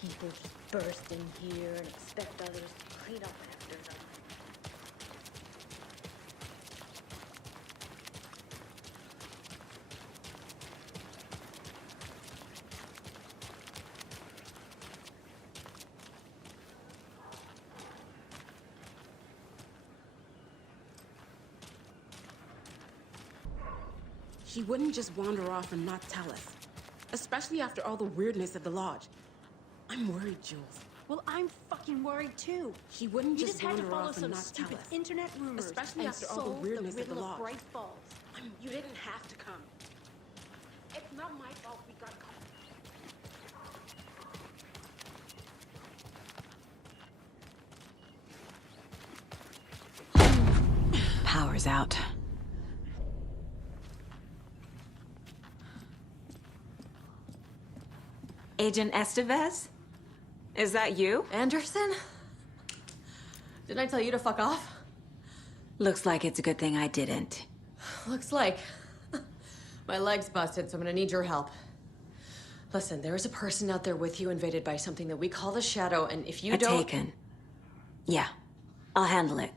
people just burst in here and expect others to clean up after them. She wouldn't just wander off and not tell us. Especially after all the weirdness at the lodge. I'm worried, Jules. Well, I'm fucking worried too. She wouldn't You just had to wander follow off some and not tell stupid us. internet rumors. Especially and after all the solve weirdness at the riddle of lodge. Bright Falls. You didn't have to come. It's not my fault we got caught. Power's out. Agent Estevez? Is that you? Anderson? Didn't I tell you to fuck off? Looks like it's a good thing I didn't. Looks like. My leg's busted, so I'm gonna need your help. Listen, there is a person out there with you invaded by something that we call the Shadow, and if you don't... Taken. Yeah, I'll handle it.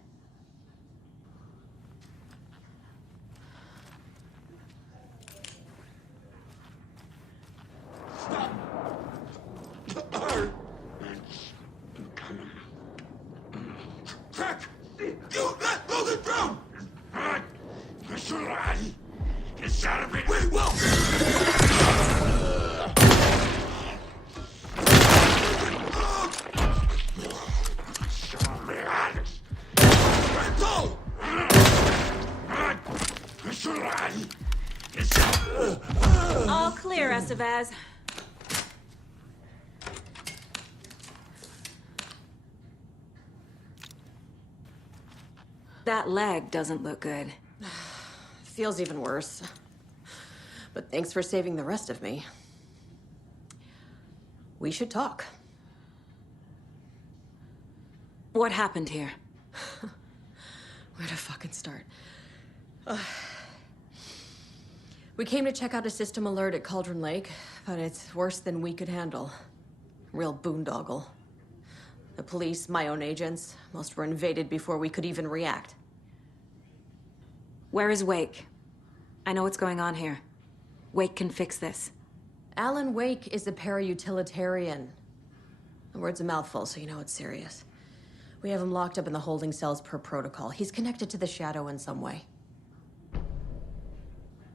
All clear, Estevez. That leg doesn't look good. Feels even worse. But thanks for saving the rest of me. We should talk. What happened here? Where to fucking start? We came to check out a system alert at Cauldron Lake, but it's worse than we could handle. Real boondoggle. The police, my own agents, most were invaded before we could even react. Where is Wake? I know what's going on here. Wake can fix this. Alan Wake is a para-utilitarian. The word's a mouthful, so you know it's serious. We have him locked up in the holding cells per protocol. He's connected to the Shadow in some way.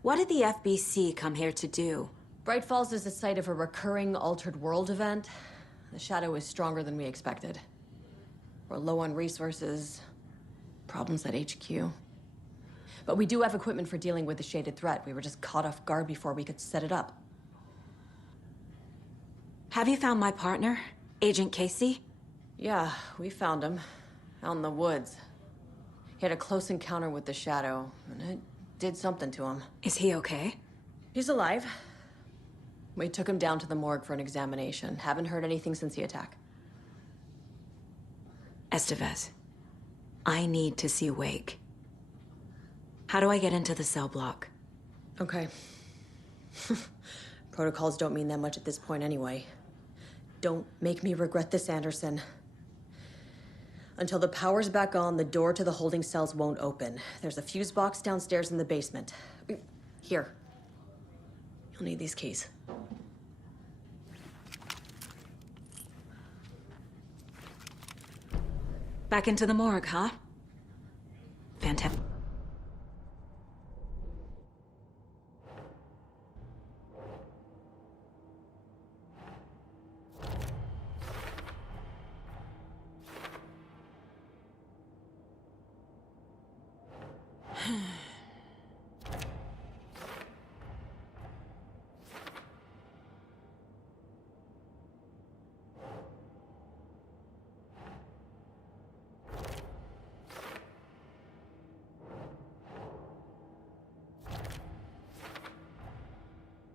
What did the FBC come here to do? Bright Falls is the site of a recurring altered world event. The Shadow is stronger than we expected. We're low on resources, problems at HQ. But we do have equipment for dealing with the shaded threat. We were just caught off guard before we could set it up. Have you found my partner, Agent Casey? Yeah, we found him. Out in the woods. He had a close encounter with the Shadow, and it did something to him. Is he okay? He's alive. We took him down to the morgue for an examination. Haven't heard anything since the attack. Estevez, I need to see Wake. How do I get into the cell block? Okay. Protocols don't mean that much at this point anyway. Don't make me regret this, Anderson. Until the power's back on, the door to the holding cells won't open. There's a fuse box downstairs in the basement. Here. You'll need these keys. Back into the morgue, huh? Fantastic.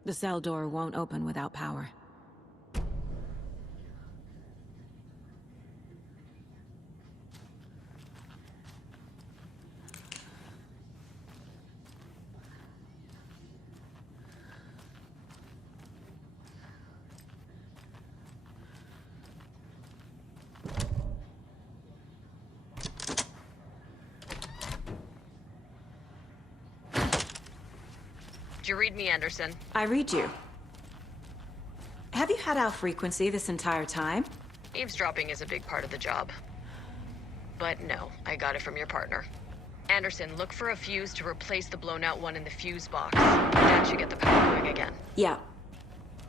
The cell door won't open without power. Did you read me, Anderson? I read you. Have you had our frequency this entire time? Eavesdropping is a big part of the job. But no, I got it from your partner. Anderson, look for a fuse to replace the blown out one in the fuse box. That should get the power going again. Yeah.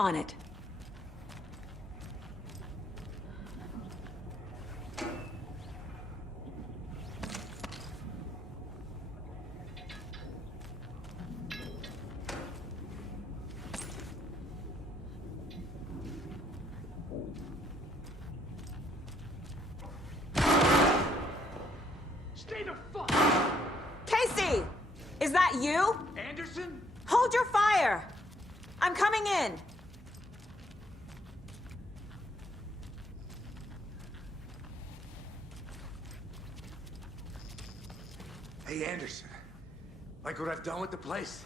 On it. Stay the fuck! Casey! Is that you? Anderson? Hold your fire! I'm coming in! Hey, Anderson. Like what I've done with the place?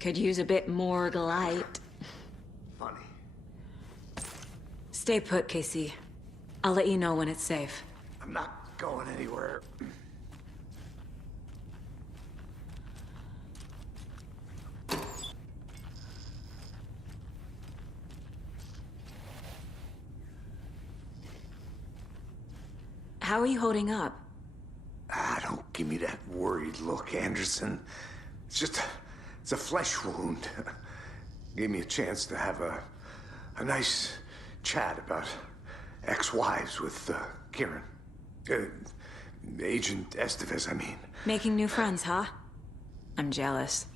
Could use a bit more light. Funny. Stay put, Casey. I'll let you know when it's safe. I'm not going anywhere. How are you holding up? Don't give me that worried look, Anderson. It's a flesh wound. Gave me a chance to have a nice chat about ex-wives with Kieran. Agent Estevez, I mean. Making new friends, huh? I'm jealous.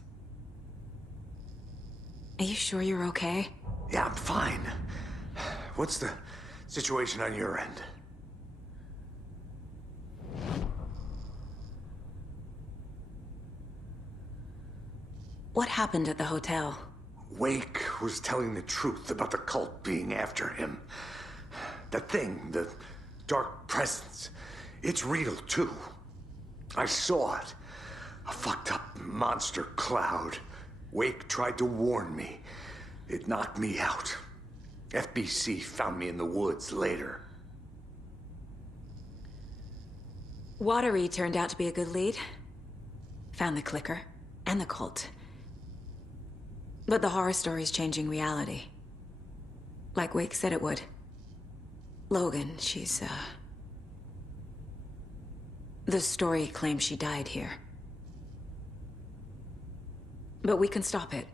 Are you sure you're okay? Yeah, I'm fine. What's the situation on your end? What happened at the hotel? Wake was telling the truth about the cult being after him. That thing, the dark presence, it's real too. I saw it. A fucked up monster cloud. Wake tried to warn me. It knocked me out. FBC found me in the woods later. Watery turned out to be a good lead. Found the clicker and the cult. But the horror story's changing reality. Like Wake said it would. Logan, she's, the story claims she died here. But we can stop it.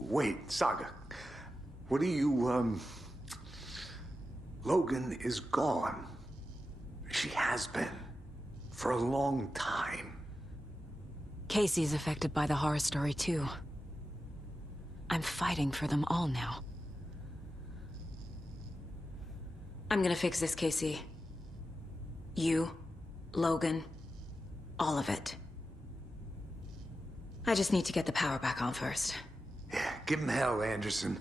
Wait, Saga. What do you, Logan is gone. She has been. For a long time. Casey's affected by the horror story, too. I'm fighting for them all now. I'm gonna fix this, Casey. You, Logan, all of it. I just need to get the power back on first. Yeah, give him hell, Anderson.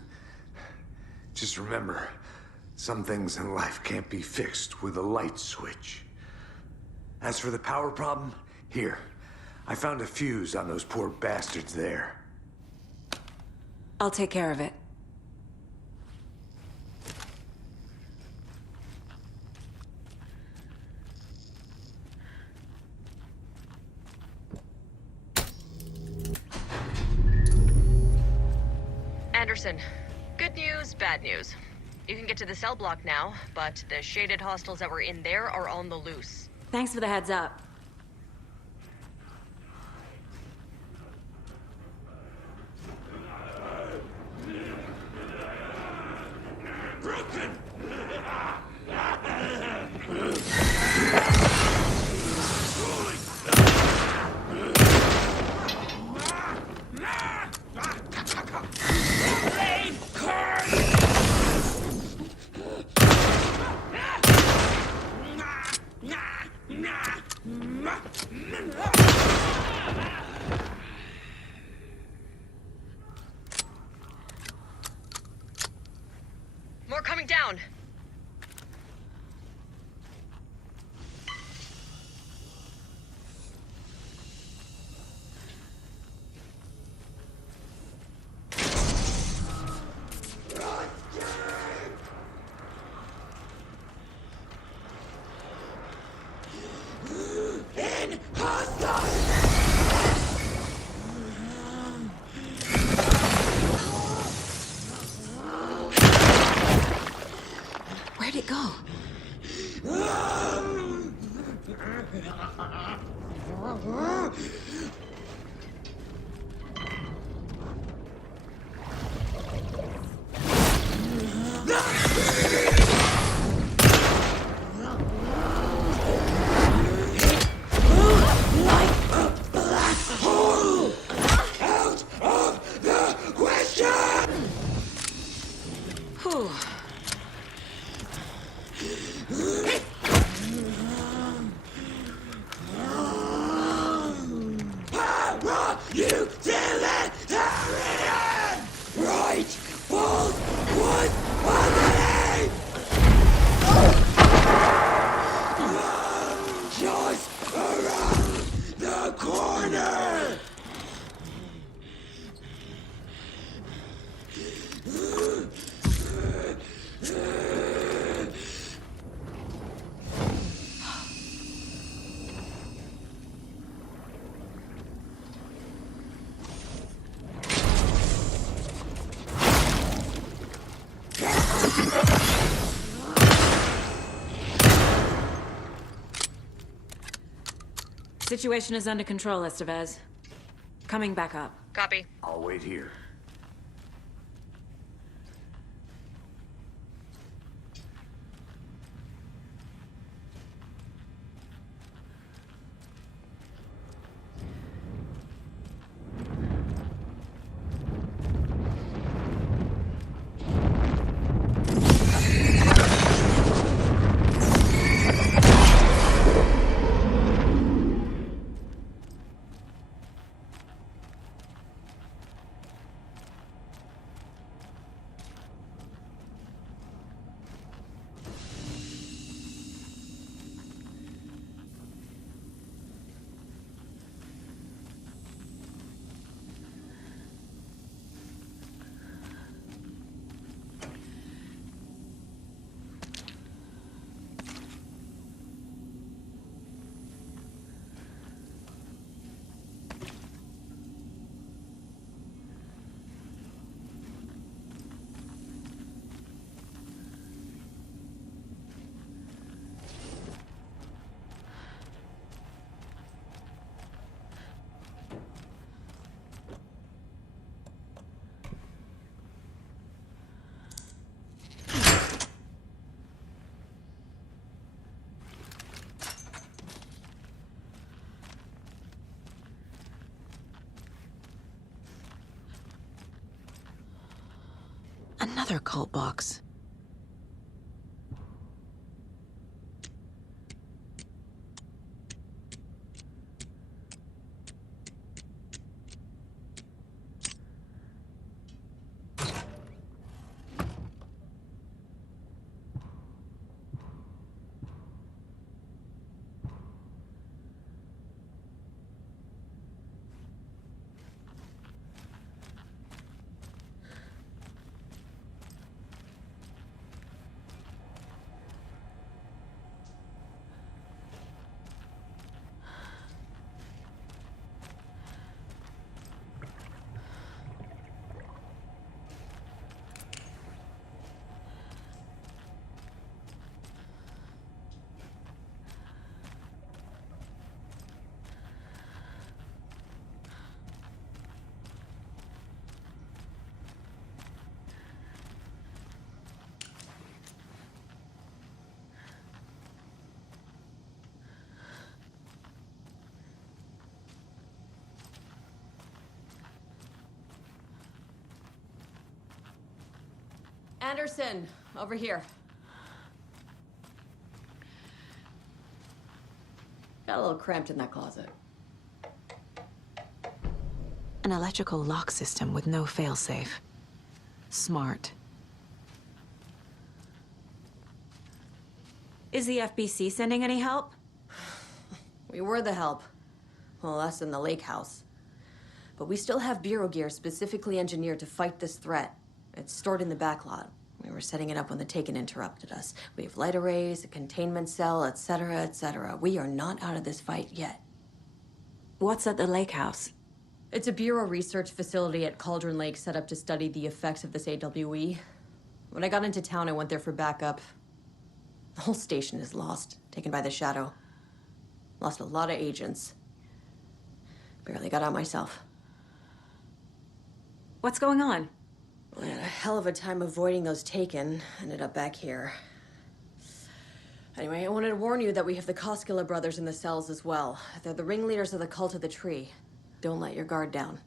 Just remember, some things in life can't be fixed with a light switch. As for the power problem, here. I found a fuse on those poor bastards there. I'll take care of it. Anderson, good news, bad news. You can get to the cell block now, but the shaded hostiles that were in there are on the loose. Thanks for the heads up. More coming down. Whew. You did it! Right! Both was happening! Just around the corner! Situation is under control, Estevez. Coming back up. Copy. I'll wait here. Another cult box. Anderson, over here. Got a little cramped in that closet. An electrical lock system with no failsafe. Smart. Is the FBC sending any help? We were the help. Well, us in the lake house. But we still have Bureau gear specifically engineered to fight this threat. It's stored in the backlot. We were setting it up when the Taken interrupted us. We have light arrays, a containment cell, etc., etc. We are not out of this fight yet. What's at the lake house? It's a Bureau research facility at Cauldron Lake set up to study the effects of this AWE. When I got into town, I went there for backup. The whole station is lost, taken by the Shadow. Lost a lot of agents. Barely got out myself. What's going on? I had a hell of a time avoiding those taken. Ended up back here. Anyway, I wanted to warn you that we have the Koskela brothers in the cells as well. They're the ringleaders of the Cult of the Tree. Don't let your guard down.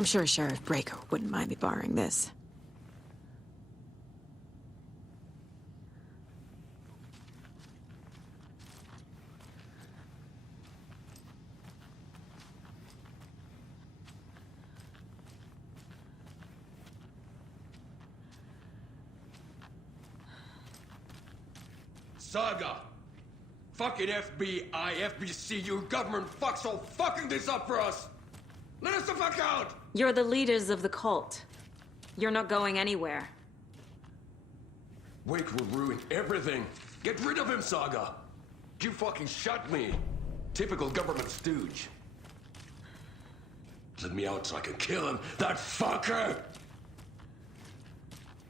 I'm sure Sheriff Breaker wouldn't mind me borrowing this. Saga! Fucking FBI, FBC, your government fucks all fucking this up for us! Let us the fuck out! You're the leaders of the cult. You're not going anywhere. Wake will ruin everything. Get rid of him, Saga! You fucking shot me! Typical government stooge. Let me out so I can kill him, that fucker!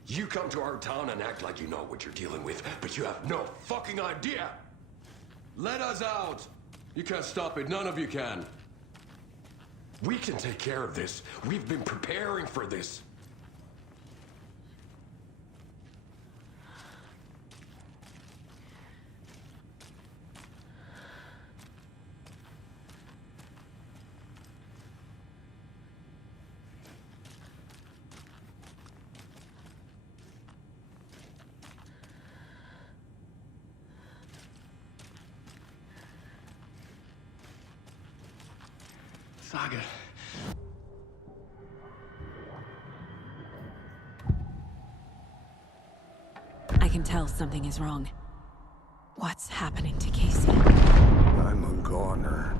You come to our town and act like you know what you're dealing with, but you have no fucking idea! Let us out! You can't stop it, none of you can. We can take care of this. We've been preparing for this. Saga. I can tell something is wrong. What's happening to Casey? I'm a goner.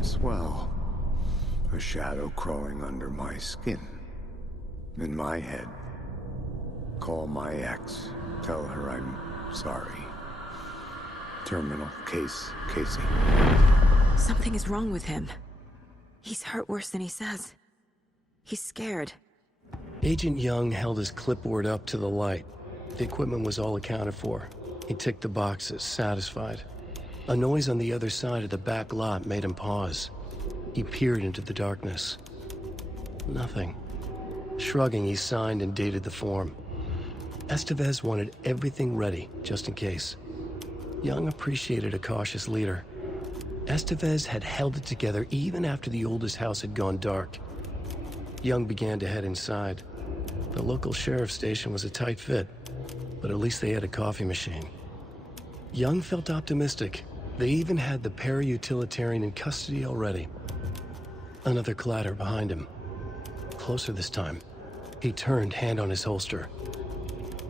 Swell. A shadow crawling under my skin. In my head. Call my ex. Tell her I'm sorry. Terminal case, Casey. Something is wrong with him. He's hurt worse than he says. He's scared. Agent Young held his clipboard up to the light. The equipment was all accounted for. He ticked the boxes, satisfied. A noise on the other side of the back lot made him pause. He peered into the darkness. Nothing. Shrugging, he signed and dated the form. Estevez wanted everything ready, just in case. Young appreciated a cautious leader. Estevez had held it together even after the oldest house had gone dark. Young began to head inside. The local sheriff's station was a tight fit, but at least they had a coffee machine. Young felt optimistic. They even had the para-utilitarian in custody already. Another clatter behind him. Closer this time. He turned, hand on his holster.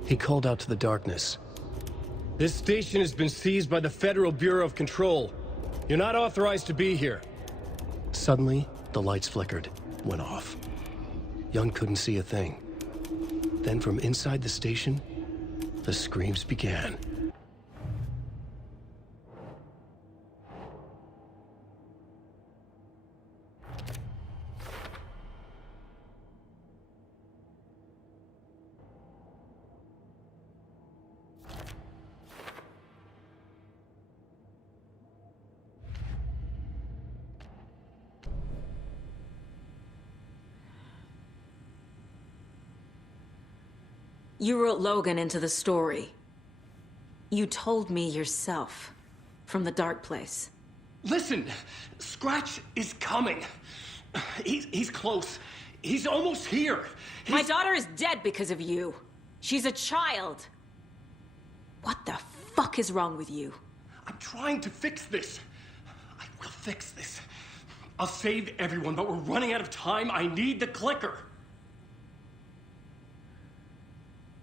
He called out to the darkness. This station has been seized by the Federal Bureau of Control. You're not authorized to be here. Suddenly, the lights flickered, went off. Young couldn't see a thing. Then from inside the station, the screams began. You wrote Logan into the story. You told me yourself. From the dark place. Listen! Scratch is coming. He's close. He's almost here. My daughter is dead because of you. She's a child. What the fuck is wrong with you? I'm trying to fix this. I will fix this. I'll save everyone, but we're running out of time. I need the clicker.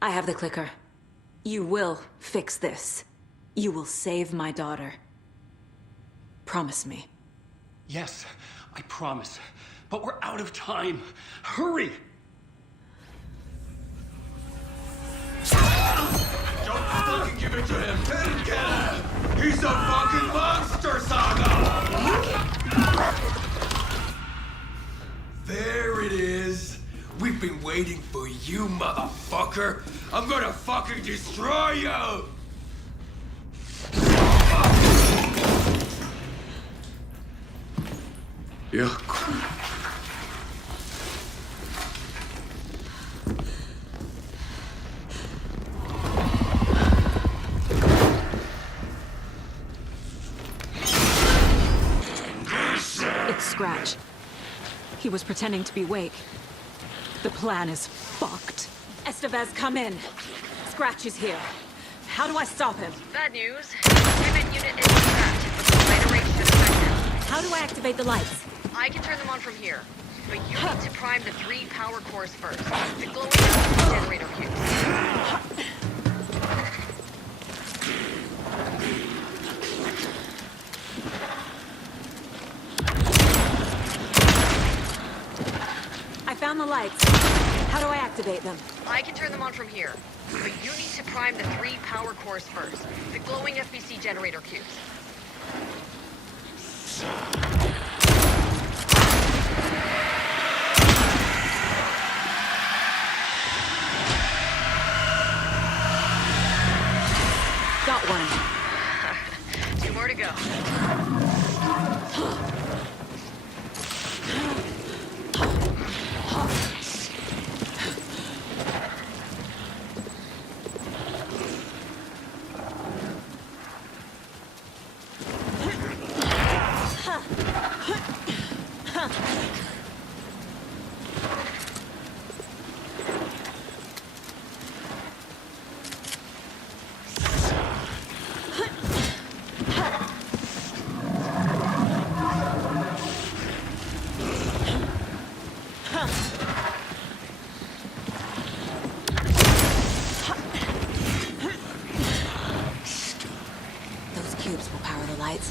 I have the clicker. You will fix this. You will save my daughter. Promise me. Yes, I promise. But we're out of time. Hurry! Don't fucking give it to him! Didn't get him! He's a fucking monster, Saga! There it is! We've been waiting for you, motherfucker! I'm gonna fucking destroy you! Yeah. It's Scratch. He was pretending to be Wake. The plan is fucked. Estevez, come in. Scratch is here. How do I stop him? Bad news. Equipment unit is trapped, but the light array should affect him. How do I activate the lights? I can turn them on from here, but you need to prime the 3 power cores first. The glowing generator cubes. I found the lights. How do I activate them? I can turn them on from here, but you need to prime the 3 power cores first. The glowing FBC generator cubes. Got one. 2 more to go. Those cubes will power the lights.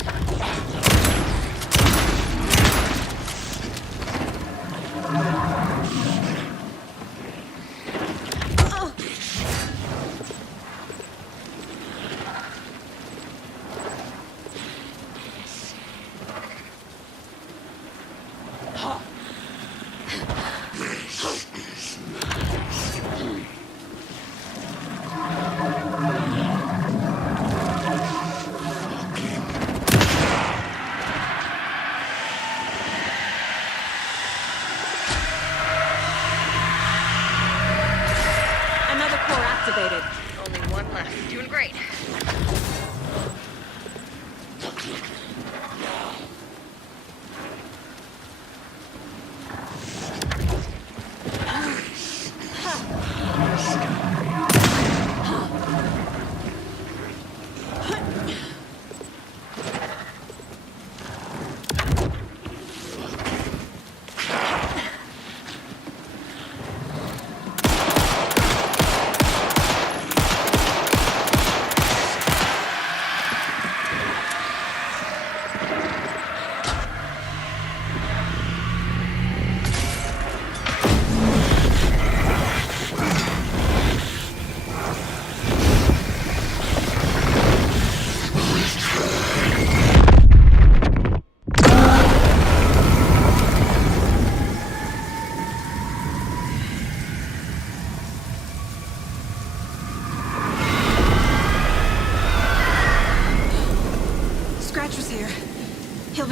Another core activated. Only 1 left. Doing great.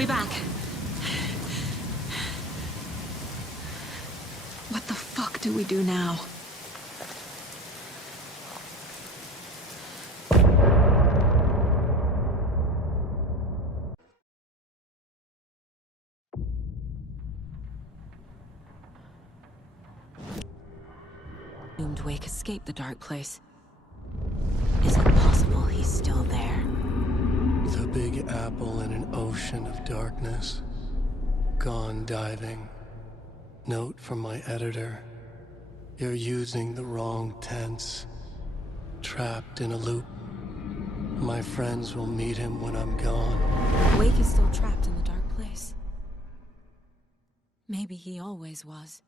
be back. What the fuck do we do now? Doomed Wake escaped the dark place. Is it possible he's still there? The Big Apple in an ocean of darkness. Gone diving. Note from my editor. You're using the wrong tense. Trapped in a loop. My friends will meet him when I'm gone. Wake is still trapped in the dark place. Maybe he always was.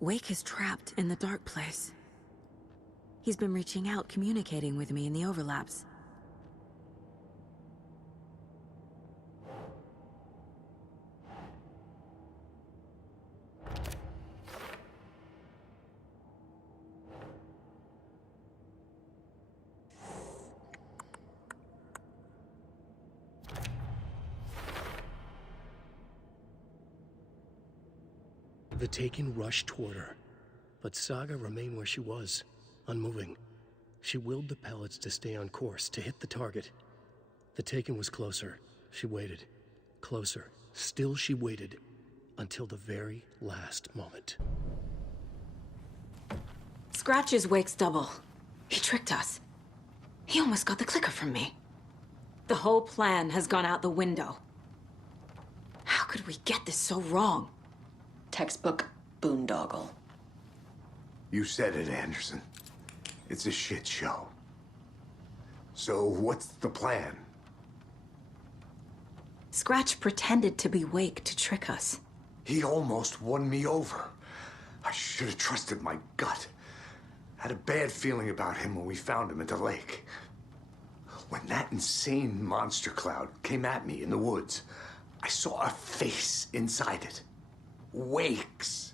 Wake is trapped in the dark place. He's been reaching out, communicating with me in the overlaps. The Taken rushed toward her, but Saga remained where she was, unmoving. She willed the pellets to stay on course, to hit the target. The Taken was closer. She waited. Closer. Still she waited, until the very last moment. Scratch is Wake's double. He tricked us. He almost got the clicker from me. The whole plan has gone out the window. How could we get this so wrong? Textbook boondoggle. You said it, Anderson. It's a shit show. So what's the plan? Scratch pretended to be Wake to trick us. He almost won me over. I should have trusted my gut. Had a bad feeling about him when we found him at the lake. When that insane monster cloud came at me in the woods, I saw a face inside it. Wake's.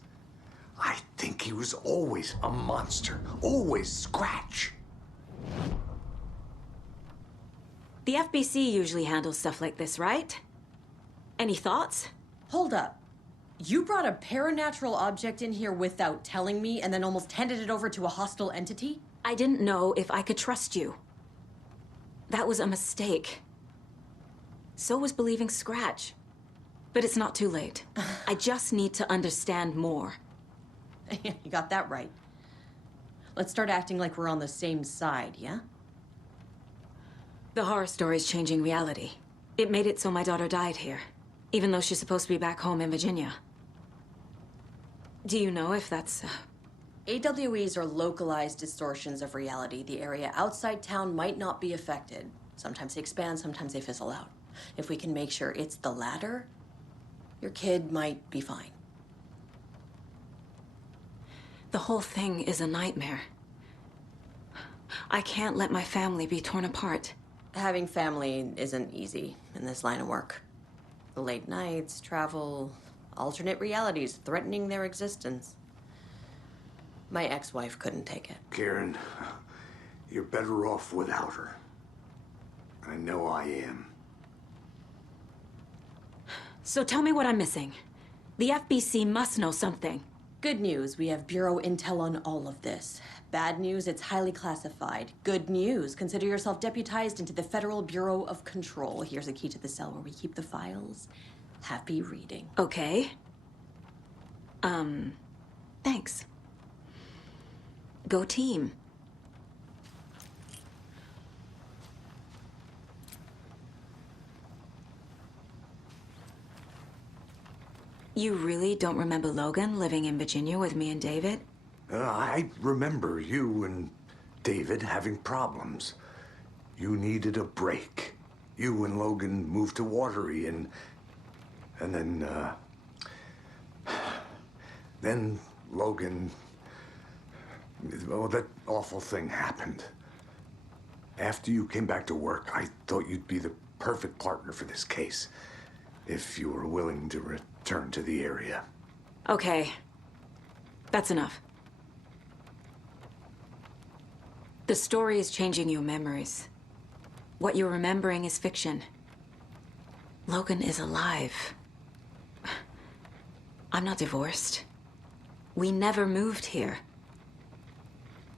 I think he was always a monster. Always Scratch. The FBC usually handles stuff like this, right? Any thoughts? Hold up. You brought a paranatural object in here without telling me and then almost handed it over to a hostile entity? I didn't know if I could trust you. That was a mistake. So was believing Scratch. But it's not too late. I just need to understand more. You got that right. Let's start acting like we're on the same side, yeah? The horror story's changing reality. It made it so my daughter died here, even though she's supposed to be back home in Virginia. Do you know if that's... AWEs are localized distortions of reality. The area outside town might not be affected. Sometimes they expand, sometimes they fizzle out. If we can make sure it's the latter, your kid might be fine. The whole thing is a nightmare. I can't let my family be torn apart. Having family isn't easy in this line of work. The late nights, travel, alternate realities threatening their existence. My ex-wife couldn't take it. Karen, you're better off without her. I know I am. So tell me what I'm missing. The FBC must know something. Good news, we have Bureau intel on all of this. Bad news, it's highly classified. Good news, consider yourself deputized into the Federal Bureau of Control. Here's a key to the cell where we keep the files. Happy reading. Okay. Thanks. Go team. You really don't remember Logan living in Virginia with me and David? I remember you and David having problems. You needed a break. You and Logan moved to Watery and then Logan, Well, that awful thing happened. After you came back to work, I thought you'd be the perfect partner for this case. If you were willing to return to the area. Okay. That's enough. The story is changing your memories. What you're remembering is fiction. Logan is alive. I'm not divorced. We never moved here.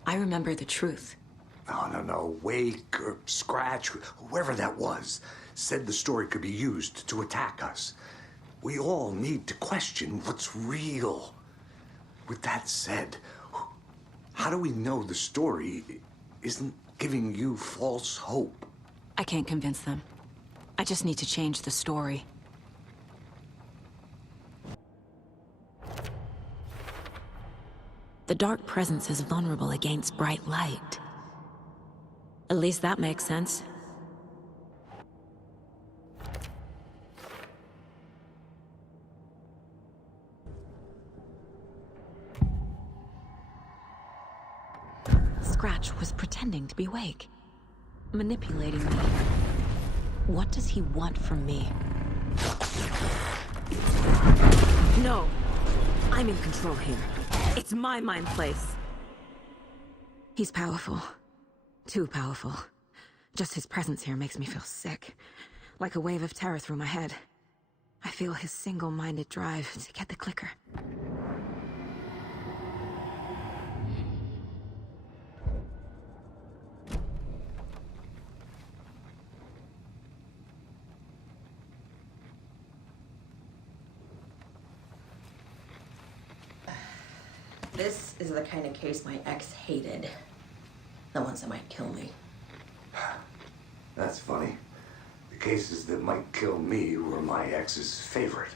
I remember the truth. No. Wake or Scratch, whoever that was, said the story could be used to attack us. We all need to question what's real. With that said, how do we know the story isn't giving you false hope? I can't convince them. I just need to change the story. The dark presence is vulnerable against bright light. At least that makes sense. Scratch was pretending to be awake, manipulating me. What does he want from me? No! I'm in control here. It's my mind place. He's powerful. Too powerful. Just his presence here makes me feel sick. Like a wave of terror through my head. I feel his single-minded drive to get the clicker. This is the kind of case my ex hated. The ones that might kill me. That's funny. The cases that might kill me were my ex's favorite.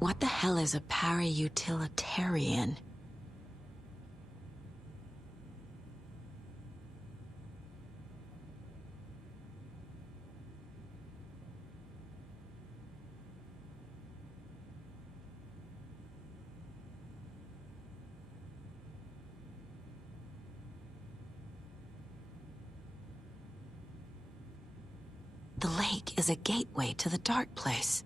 What the hell is a para-utilitarian? The lake is a gateway to the dark place.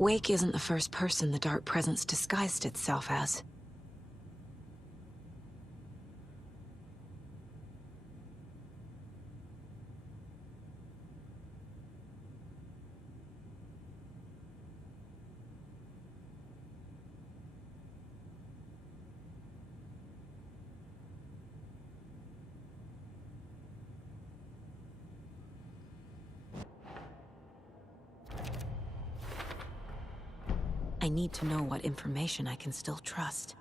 Wake isn't the first person the dark presence disguised itself as. I need to know what information I can still trust.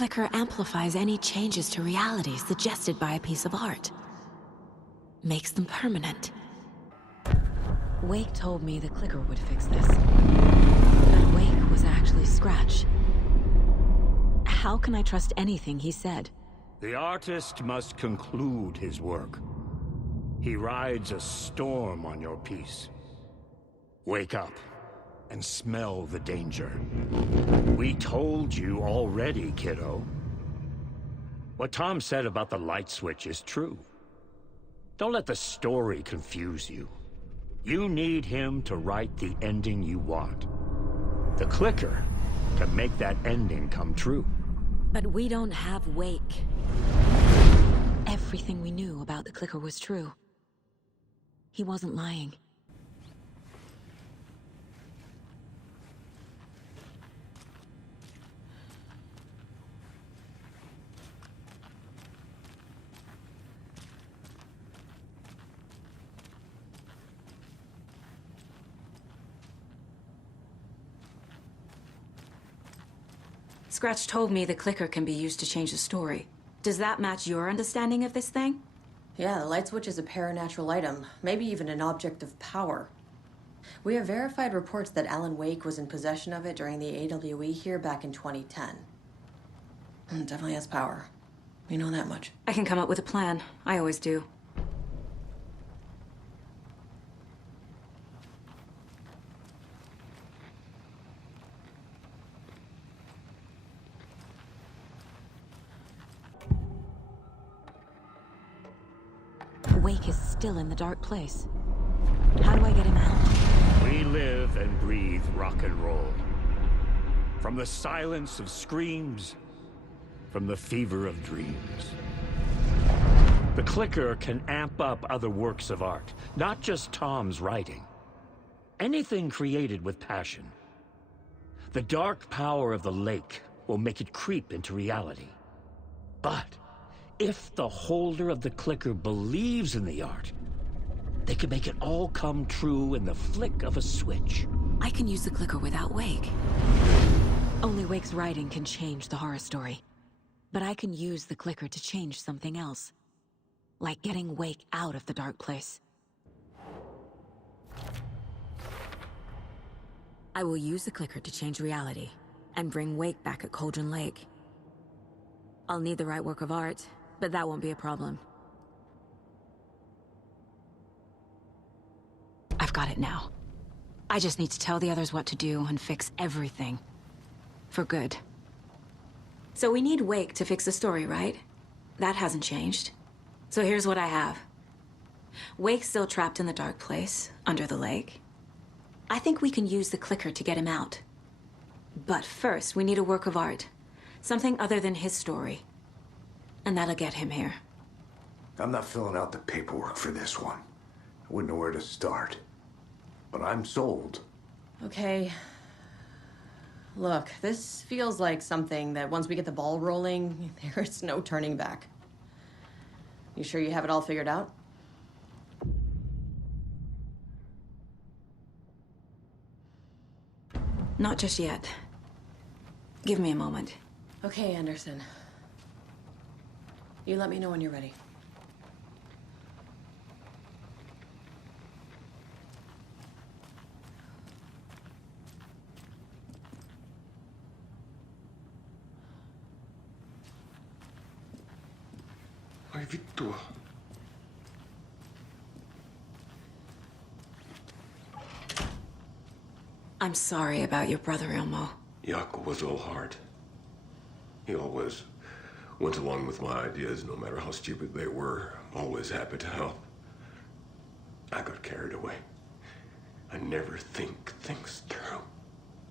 clicker amplifies any changes to reality suggested by a piece of art. Makes them permanent. Wake told me the clicker would fix this. But Wake was actually Scratch. How can I trust anything he said? The artist must conclude his work. He rides a storm on your piece. Wake up and smell the danger. We told you already, kiddo. What Tom said about the light switch is true. Don't let the story confuse you. You need him to write the ending you want. The clicker can make that ending come true. But we don't have Wake. Everything we knew about the clicker was true. He wasn't lying. Scratch told me the clicker can be used to change the story. Does that match your understanding of this thing? Yeah, the light switch is a paranatural item, maybe even an object of power. We have verified reports that Alan Wake was in possession of it during the AWE here back in 2010. Definitely has power. We know that much. I can come up with a plan. I always do. Wake is still in the dark place. How do I get him out? We live and breathe rock and roll. From the silence of screams, from the fever of dreams. The clicker can amp up other works of art, not just Tom's writing. Anything created with passion. The dark power of the lake will make it creep into reality. But if the holder of the clicker believes in the art, they can make it all come true in the flick of a switch. I can use the clicker without Wake. Only Wake's writing can change the horror story. But I can use the clicker to change something else. Like getting Wake out of the dark place. I will use the clicker to change reality and bring Wake back at Cauldron Lake. I'll need the right work of art, but that won't be a problem. I've got it now. I just need to tell the others what to do and fix everything. For good. So we need Wake to fix the story, right? That hasn't changed. So here's what I have. Wake's still trapped in the dark place, under the lake. I think we can use the clicker to get him out. But first, we need a work of art. Something other than his story. And that'll get him here. I'm not filling out the paperwork for this one. I wouldn't know where to start. But I'm sold. Okay. Look, this feels like something that once we get the ball rolling, there's no turning back. You sure you have it all figured out? Not just yet. Give me a moment. Okay, Anderson. You let me know when you're ready. Ai vittua. I'm sorry about your brother, Ilmo. Jaakko was all heart. He always went along with my ideas, no matter how stupid they were. Always happy to help. I got carried away. I never think things through.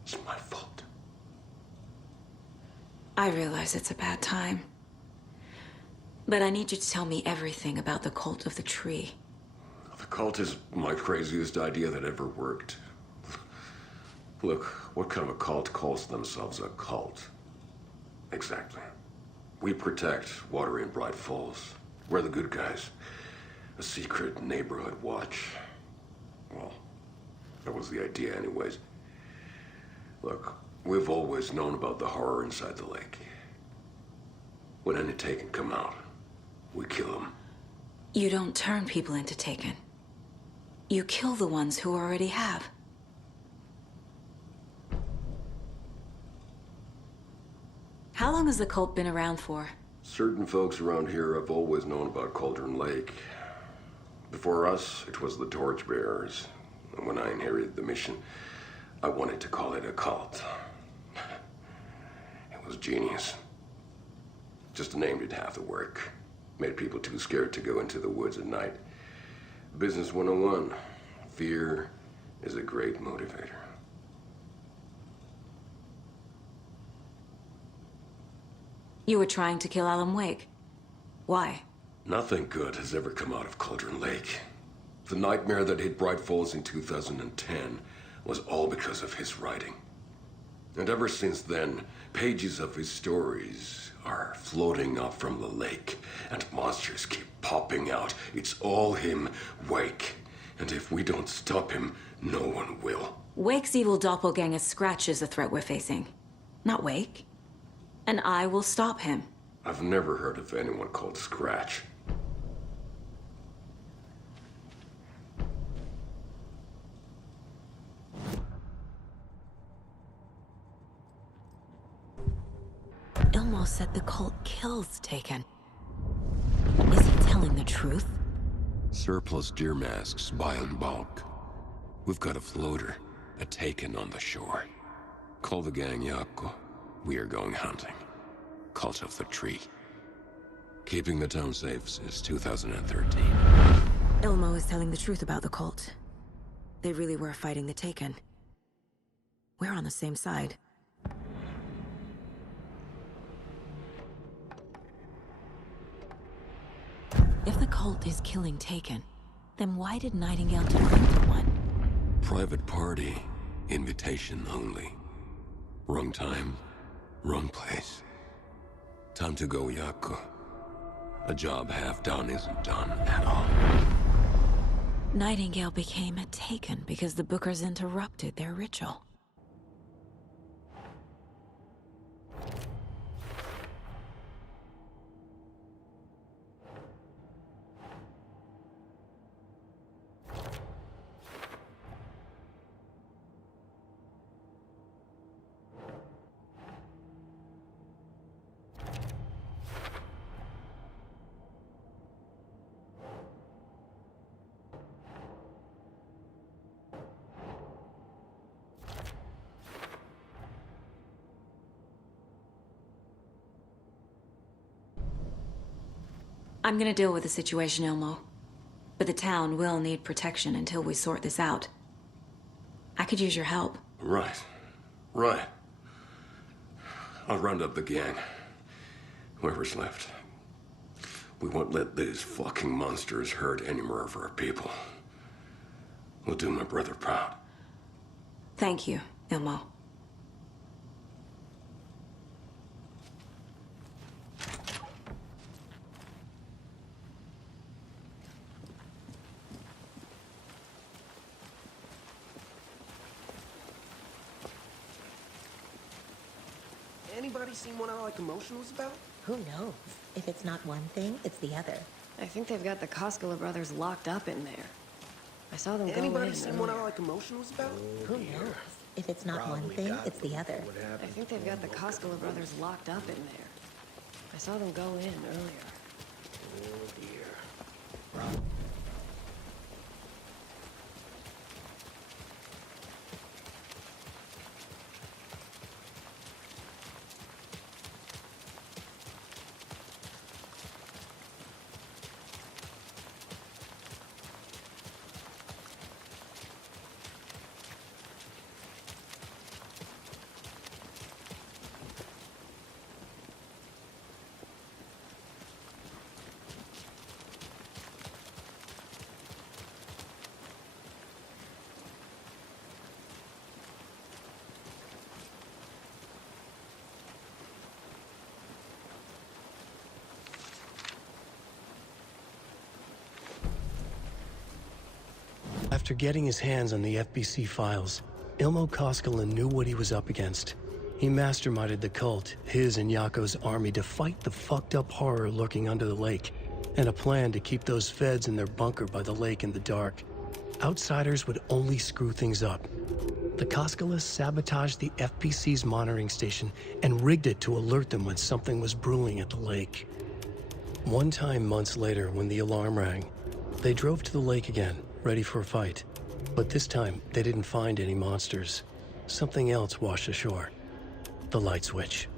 It's my fault. I realize it's a bad time. But I need you to tell me everything about the cult of the tree. The cult is my craziest idea that ever worked. Look, what kind of a cult calls themselves a cult? Exactly. We protect Watery and Bright Falls. We're the good guys. A secret neighborhood watch. Well, that was the idea anyways. Look, we've always known about the horror inside the lake. When any Taken come out, we kill them. You don't turn people into Taken. You kill the ones who already have. How long has the cult been around for? Certain folks around here have always known about Cauldron Lake. Before us, it was the Torchbearers. And when I inherited the mission, I wanted to call it a cult. It was genius. Just a name did half the work. Made people too scared to go into the woods at night. Business 101. Fear is a great motivator. You were trying to kill Alan Wake. Why? Nothing good has ever come out of Cauldron Lake. The nightmare that hit Bright Falls in 2010 was all because of his writing. And ever since then, pages of his stories are floating up from the lake, and monsters keep popping out. It's all him, Wake. And if we don't stop him, no one will. Wake's evil doppelganger Scratch is the threat we're facing, not Wake. And I will stop him. I've never heard of anyone called Scratch. Ilmo said the cult kills Taken. Is he telling the truth? Surplus deer masks buy in bulk. We've got a floater, a Taken on the shore. Call the gang Yako. We are going hunting. Cult of the Tree. Keeping the town safe since 2013. Ilmo is telling the truth about the cult. They really were fighting the Taken. We're on the same side. If the cult is killing Taken, then why did Nightingale turn into one? Private party. Invitation only. Wrong time, wrong place. Time to go, Yako. A job half done isn't done at all. Nightingale became a Taken because the Bookers interrupted their ritual. I'm gonna deal with the situation, Ilmo. But the town will need protection until we sort this out. I could use your help. Right. I'll round up the gang. Whoever's left. We won't let these fucking monsters hurt any more of our people. We'll do my brother proud. Thank you, Ilmo. Anybody seen what I like emotionals about? Who knows? If it's not one thing, it's the other. I think they've got the Koskela brothers locked up in there. I saw them go in. Anybody seen what I like emotionals about? Who knows? If it's not one thing, it's the other. I think they've got the Koskela brothers locked up in there. I saw them go in earlier. Oh dear. After getting his hands on the FBC files, Ilmo Koskela knew what he was up against. He masterminded the cult, his and Yako's army, to fight the fucked up horror lurking under the lake, and a plan to keep those feds in their bunker by the lake in the dark. Outsiders would only screw things up. The Koskalas sabotaged the FPC's monitoring station and rigged it to alert them when something was brewing at the lake. One time months later, when the alarm rang, they drove to the lake again, ready for a fight. But this time, they didn't find any monsters. Something else washed ashore. The light switch.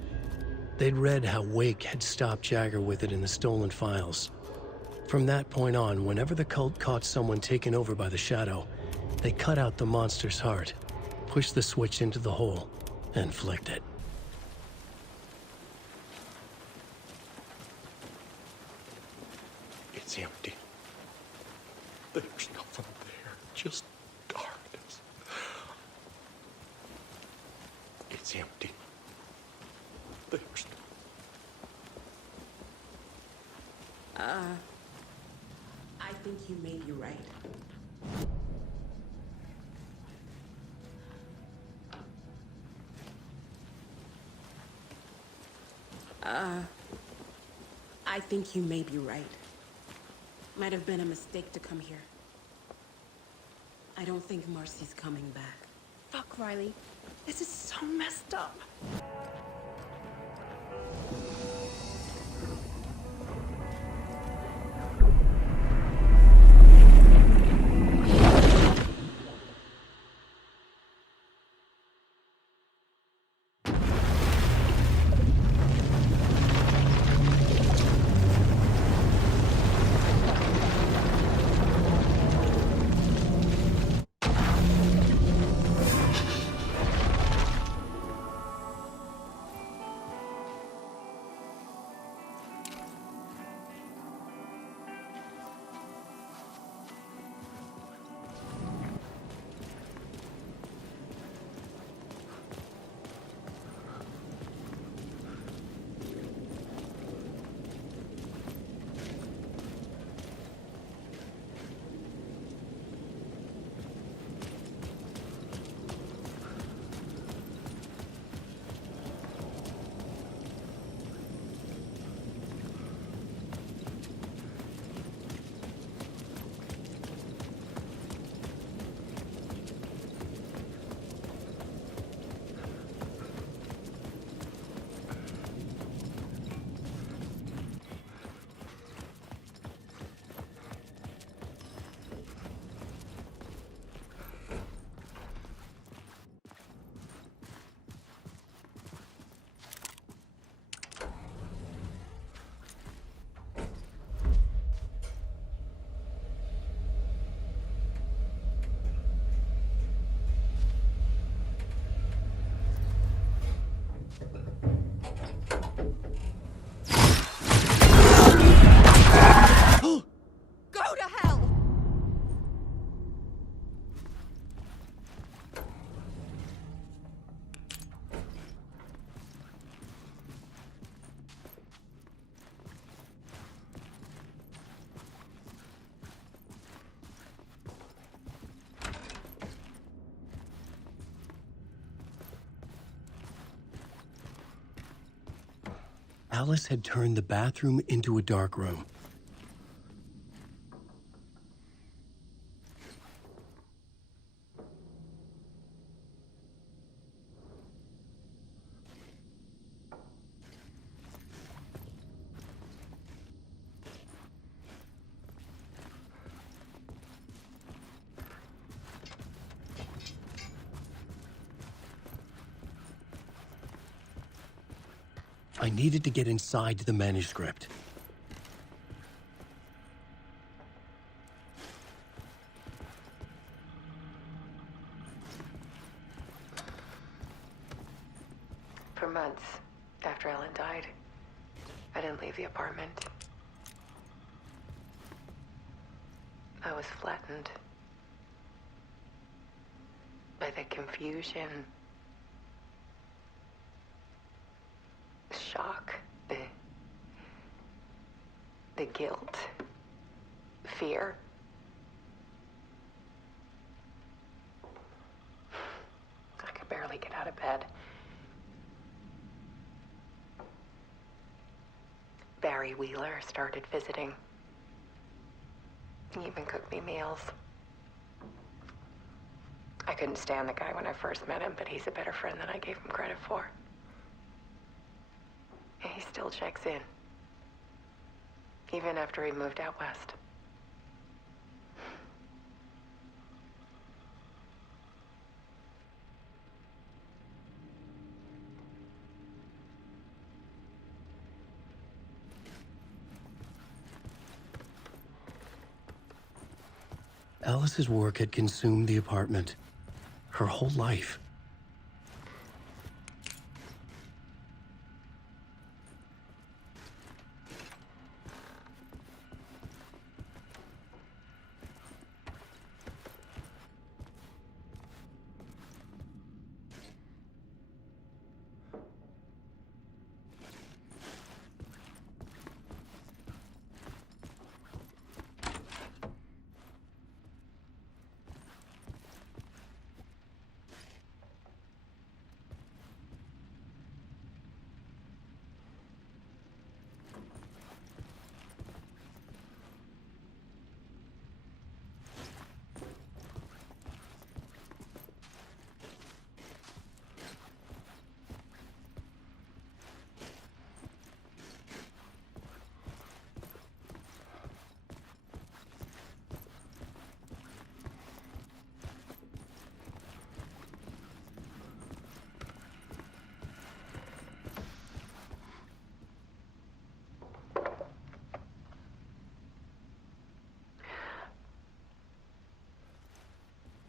They'd read how Wake had stopped Jagger with it in the stolen files. From that point on, whenever the cult caught someone taken over by the Shadow, they cut out the monster's heart, pushed the switch into the hole, and flicked it. It's empty. There's nothing there, just darkness. It's empty. There's I think you may be right. I think you may be right. Might have been a mistake to come here. I don't think Marcy's coming back. Fuck, Riley. This is so messed up. Alice had turned the bathroom into a dark room. I needed to get inside the manuscript. For months after Ellen died, I didn't leave the apartment. I was flattened by the confusion, shock, the guilt, fear. I could barely get out of bed. Harry Wheeler started visiting. He even cooked me meals. I couldn't stand the guy when I first met him, but he's a better friend than I gave him credit for. And he still checks in. Even after he moved out west. Alice's work had consumed the apartment. Her whole life.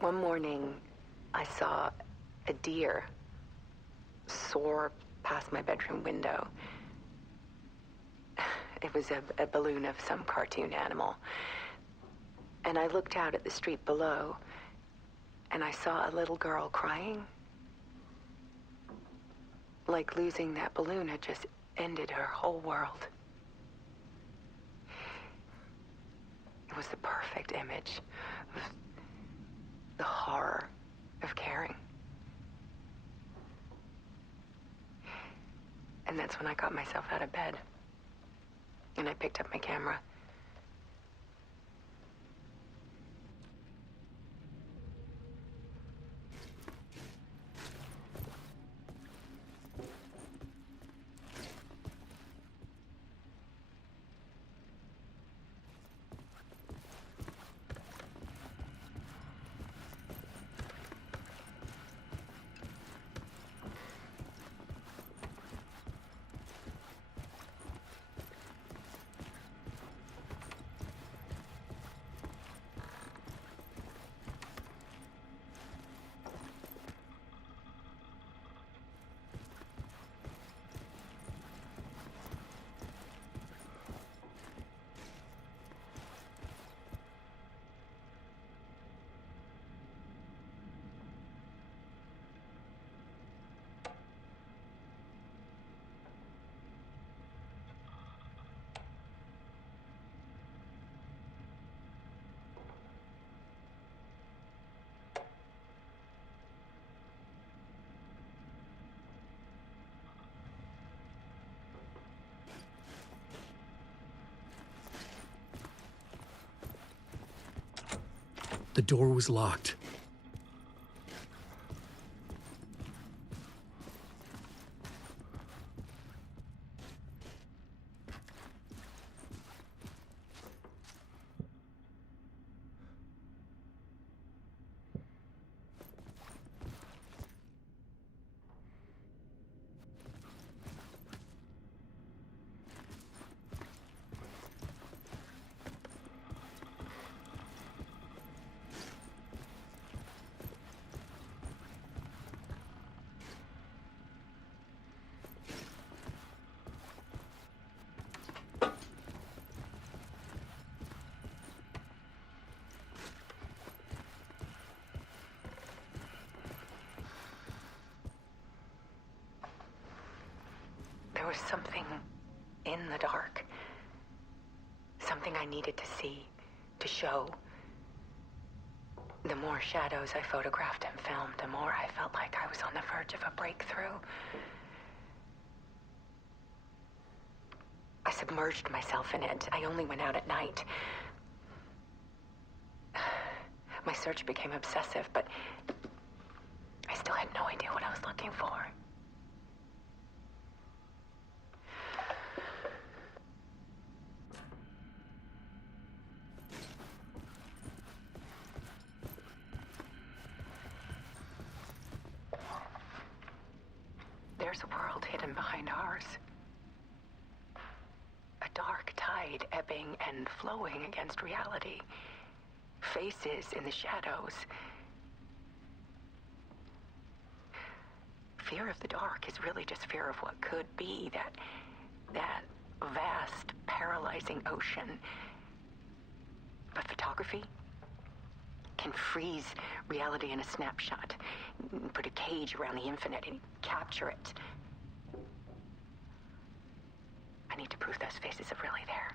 One morning, I saw a deer soar past my bedroom window. It was a balloon of some cartoon animal. And I looked out at the street below, and I saw a little girl crying. Like losing that balloon had just ended her whole world. It was the perfect image of the horror of caring. And that's when I got myself out of bed. And I picked up my camera. The door was locked. There was something in the dark. Something I needed to see, to show. The more shadows I photographed and filmed, the more I felt like I was on the verge of a breakthrough. I submerged myself in it. I only went out at night. My search became obsessive, but I still had no idea what I was looking for. There's a world hidden behind ours. A dark tide ebbing and flowing against reality. Faces in the shadows. Fear of the dark is really just fear of what could be, that vast, paralyzing ocean. But photography can freeze reality in a snapshot, put a cage around the infinite and capture it. I need to prove those faces are really there.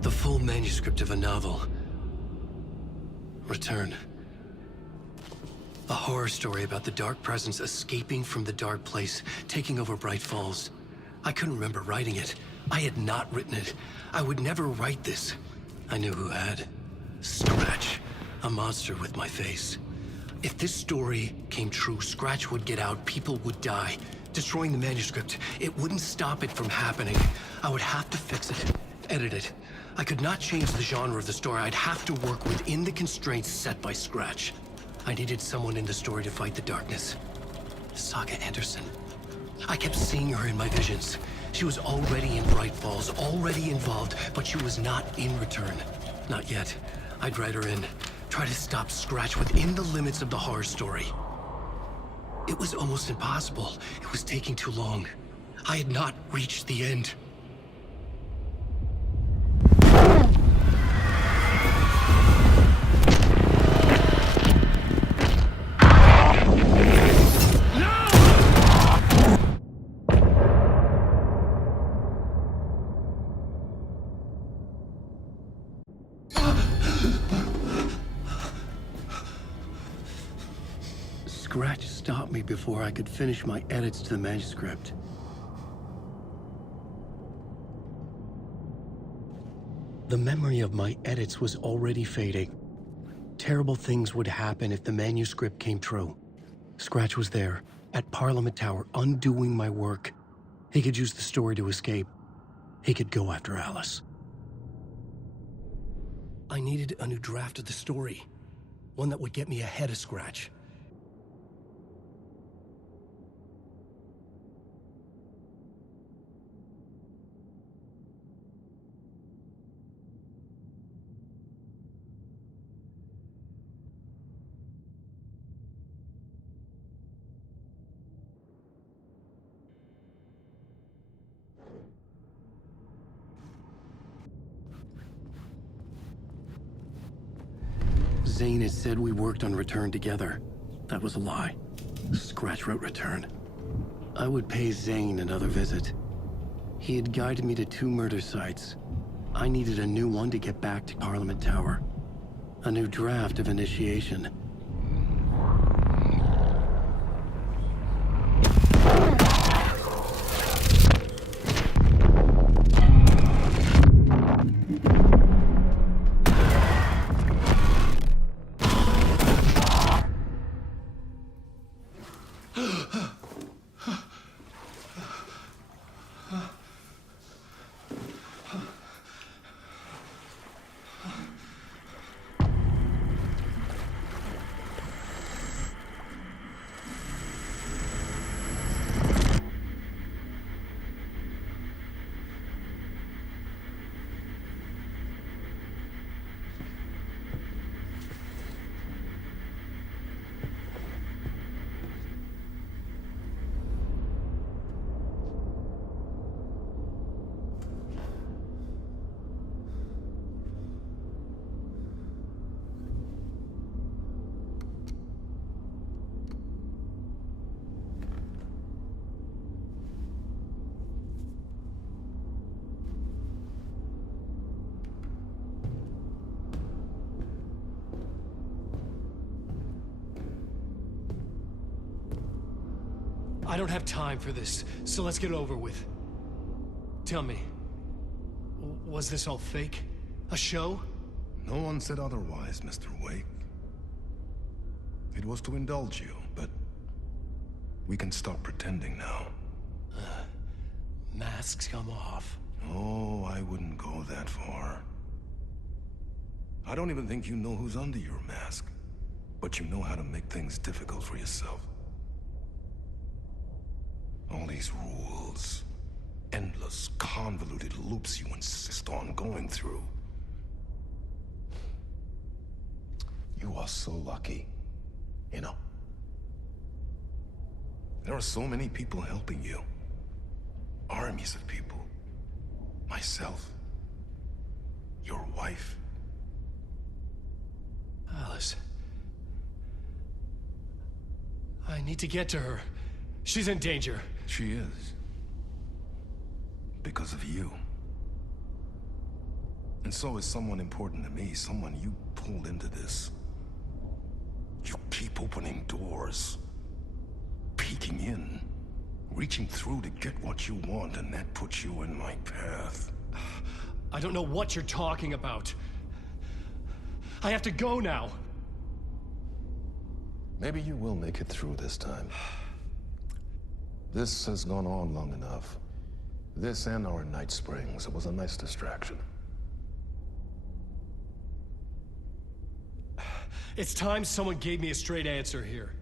The full manuscript of a novel. Return. A horror story about the dark presence escaping from the dark place, taking over Bright Falls. I couldn't remember writing it. I had not written it. I would never write this. I knew who had. Scratch. A monster with my face. If this story came true, Scratch would get out, people would die. Destroying the manuscript, it wouldn't stop it from happening. I would have to fix it, edit it. I could not change the genre of the story. I'd have to work within the constraints set by Scratch. I needed someone in the story to fight the darkness. Saga Anderson. I kept seeing her in my visions. She was already in Bright Falls, already involved, but she was not in Return. Not yet. I'd write her in. Try to stop Scratch within the limits of the horror story. It was almost impossible. It was taking too long. I had not reached the end. Scratch stopped me before I could finish my edits to the manuscript. The memory of my edits was already fading. Terrible things would happen if the manuscript came true. Scratch was there, at Parliament Tower, undoing my work. He could use the story to escape. He could go after Alice. I needed a new draft of the story. One that would get me ahead of Scratch. Zane had said we worked on Return together. That was a lie. Scratch wrote Return. I would pay Zane another visit. He had guided me to 2 murder sites. I needed a new one to get back to Parliament Tower. A new draft of Initiation. I don't have time for this, so let's get it over with. Tell me, was this all fake? A show? No one said otherwise, Mr. Wake. It was to indulge you, but we can stop pretending now. Masks come off. Oh, I wouldn't go that far. I don't even think you know who's under your mask, but you know how to make things difficult for yourself. All these rules, endless, convoluted loops you insist on going through. You are so lucky, you know. There are so many people helping you. Armies of people. Myself. Your wife. Alice. I need to get to her. She's in danger. She is. Because of you. And so is someone important to me, someone you pulled into this. You keep opening doors. Peeking in. Reaching through to get what you want, and that puts you in my path. I don't know what you're talking about. I have to go now. Maybe you will make it through this time. This has gone on long enough. This and our Night Springs. It was a nice distraction. It's time someone gave me a straight answer here.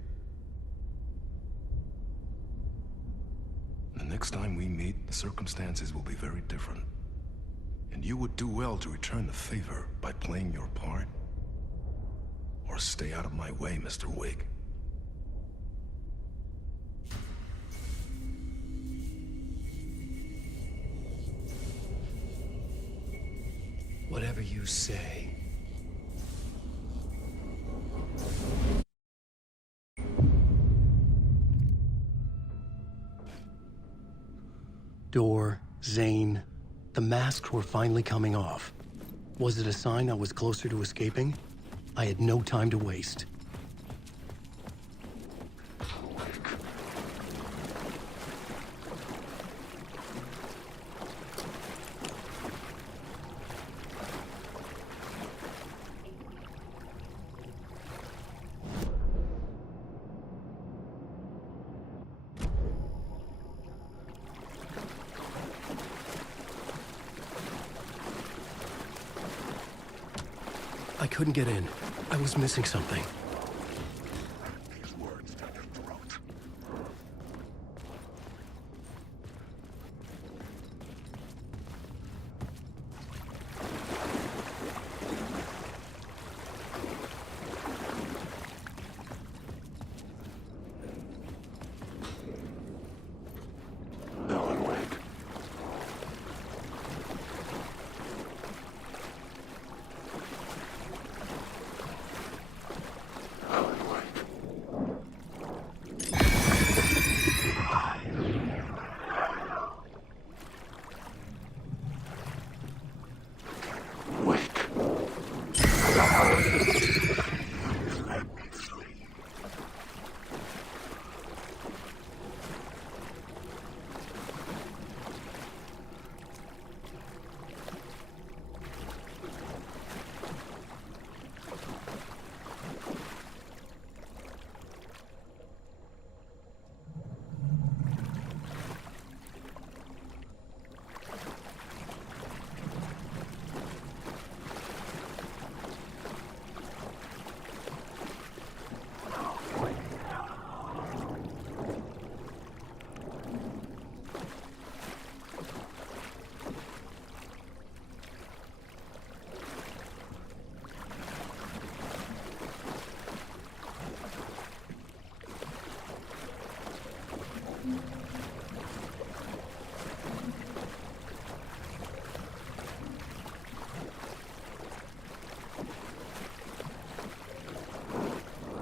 The next time we meet, the circumstances will be very different. And you would do well to return the favor by playing your part. Or stay out of my way, Mr. Wake. Whatever you say. Door, Zane, the masks were finally coming off. Was it a sign I was closer to escaping? I had no time to waste. I couldn't get in. I was missing something. These words down your throat. Alan Wake.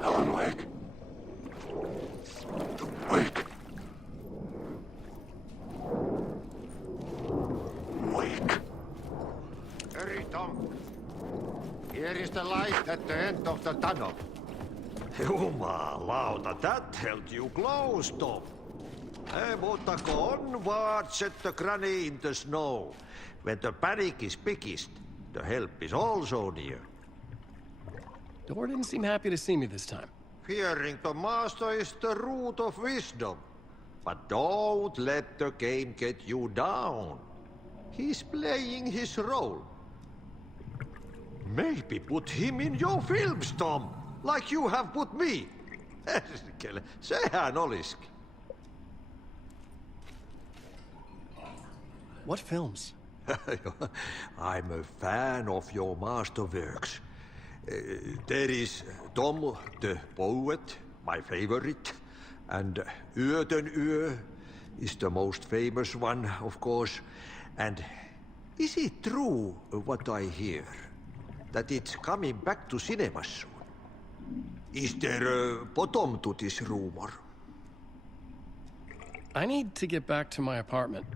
Alan Wake. Wake. Wake. Hurry, Tom. Here is the light at the end of the tunnel. Jumalauta, that held you close, Tom. Mutta on what set the granny in the snow. When the panic is biggest, the help is also near. Door didn't seem happy to see me this time. Fearing the master is the root of wisdom. But don't let the game get you down. He's playing his role. Maybe put him in your films, Tom, like you have put me. Sehän olisikin. What films? I'm a fan of your masterworks. There is Tom the Poet, my favorite, and Yöden Yö is the most famous one, of course. And is it true what I hear? That it's coming back to cinemas soon? Is there a bottom to this rumor? I need to get back to my apartment.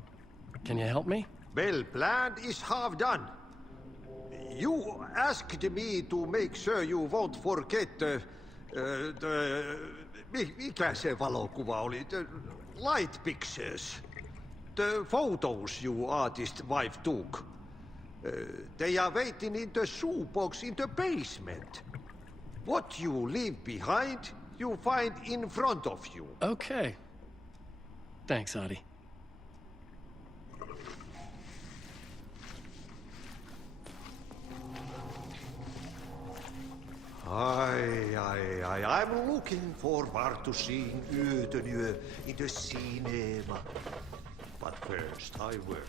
Can you help me? Well, plan is half done. You asked me to make sure you won't forget mikä se valokuva oli? The light pictures. The photos your artist wife took. They are waiting in the shoebox in the basement. What you leave behind, you find in front of you. Okay. Thanks, Adi. I'm looking forward to seeing Yöden Yö in the cinema. But first I work.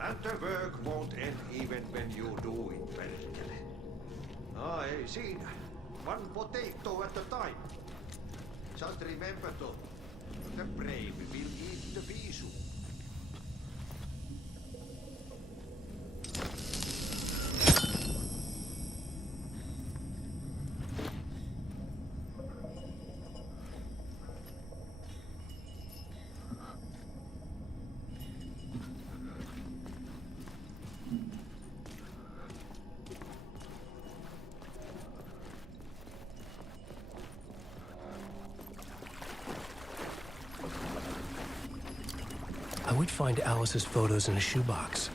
And the work won't end even when you do it well. I see. One potato at a time. Just remember to, the brave will eat the visu. I would find Alice's photos in a shoebox.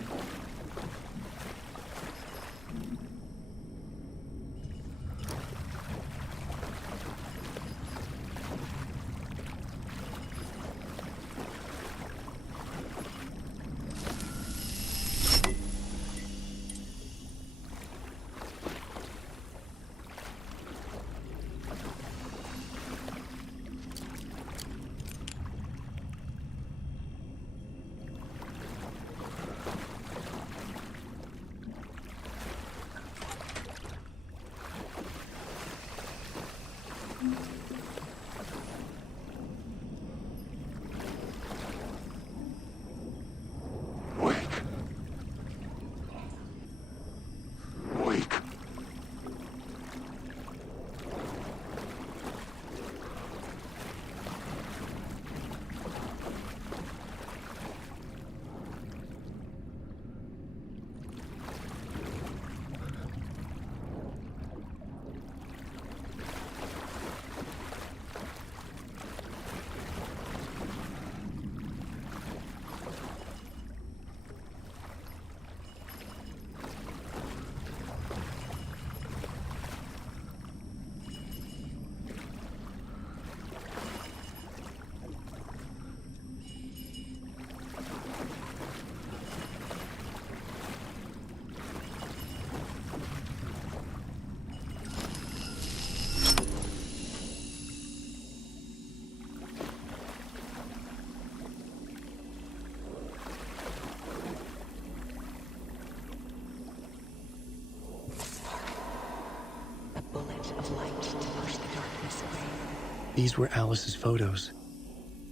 These were Alice's photos.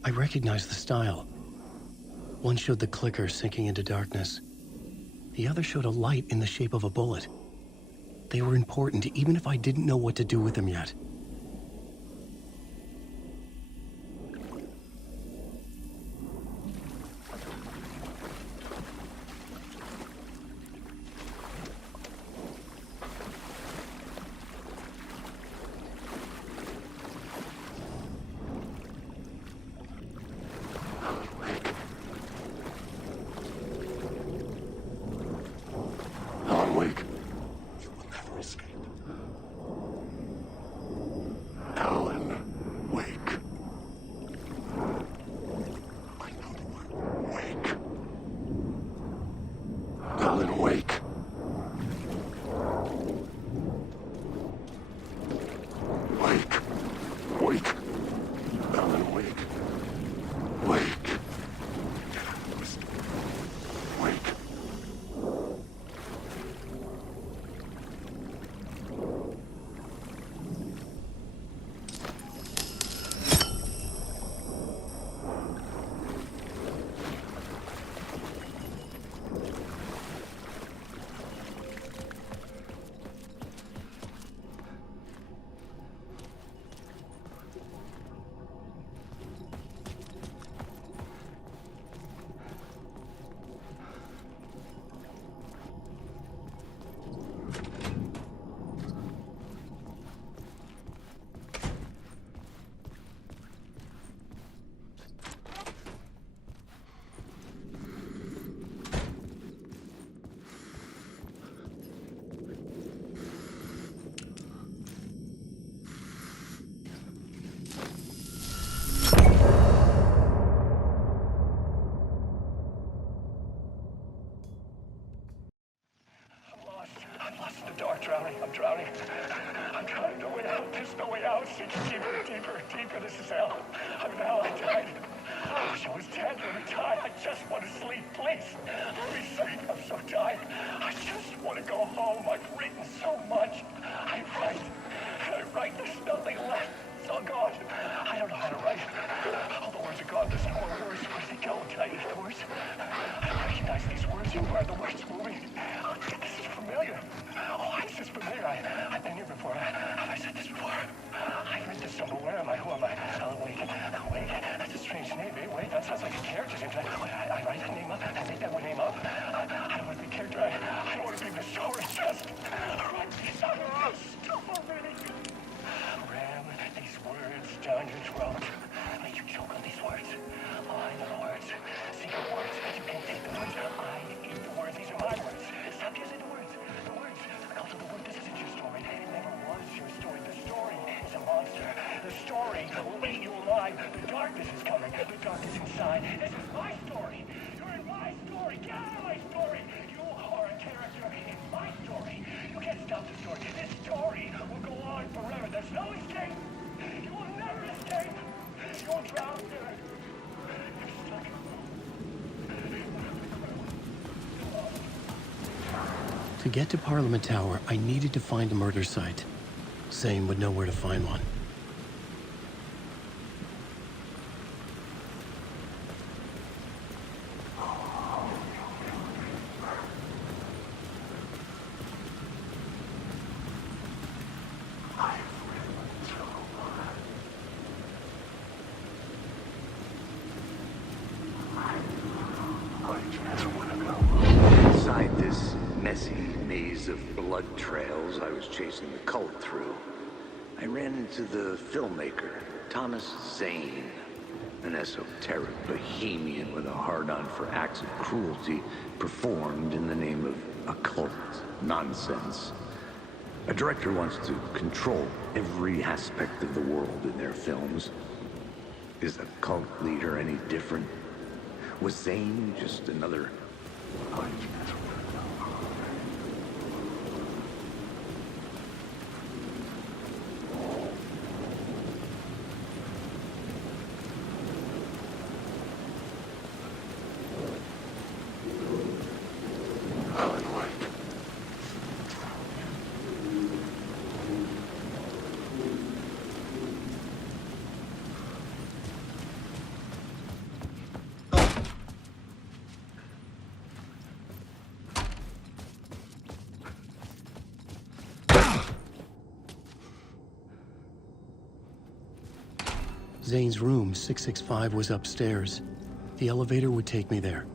I recognized the style. One showed the clicker sinking into darkness. The other showed a light in the shape of a bullet. They were important, even if I didn't know what to do with them yet. escape. Alan, wake. I know the word. Wake. Alan, wake. Wake. Wake. Alan, wake. Wake. Listen. Wake. I'm drowning. I'm drowning. No way out. There's no way out. Deeper. This is hell. I'm in hell. I died. I wish I was dead. Let me die. I just want to sleep. Please. Let me sleep. I'm so tired. I just want to go home. I've written so much. I write. There's nothing left. It's all gone. I don't know how to write. All the words are gone. There's no more words. Where did they go? Can I use the words? I don't recognize these words. Who are the words moving? Oh, this is familiar. Oh, why is this familiar? I've been here before. Have I said this before? I've read this somewhere. Where am I? Who am I? Wait. That's a strange name. Wait, that sounds like a character name. I write that name up. I make that name up. I don't want to be a character. I don't want to be the story. Just write these out of this stuff already. Ram these words down your throat. Make you choke on these words. Oh, I know the words. Secret words. You can't take the words. I eat the words. These are my words. Stop using the words. The words. Cult of the word. This isn't your story. It never was your story. The story is a monster. The story will eat you alive. The darkness is coming. The darkness inside. This is my story. You're in my story. Get out of my story. You are a character in my story. You can't stop the story. This story will go on forever. There's no escape. You will never escape. You will drown there. You're stuck. To get to Parliament Tower, I needed to find a murder site. Zane would know where to find one. Inside this messy maze of blood trails I was chasing the cult through, I ran into the filmmaker, Thomas Zane, an esoteric bohemian with a hard-on for acts of cruelty performed in the name of occult nonsense. A director wants to control every aspect of the world in their films. Is a cult leader any different? Was Zane just another... Zane's room, 665, was upstairs. The elevator would take me there.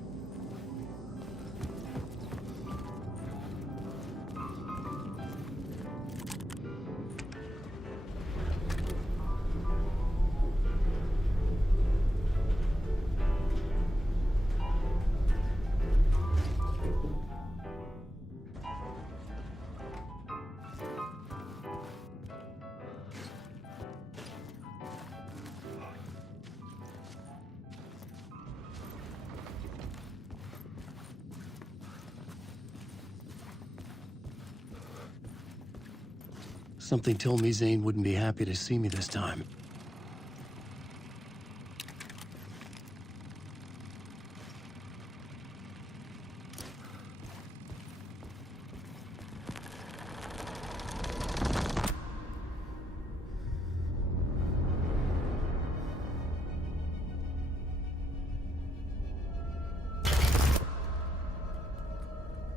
Something told me Zane wouldn't be happy to see me this time.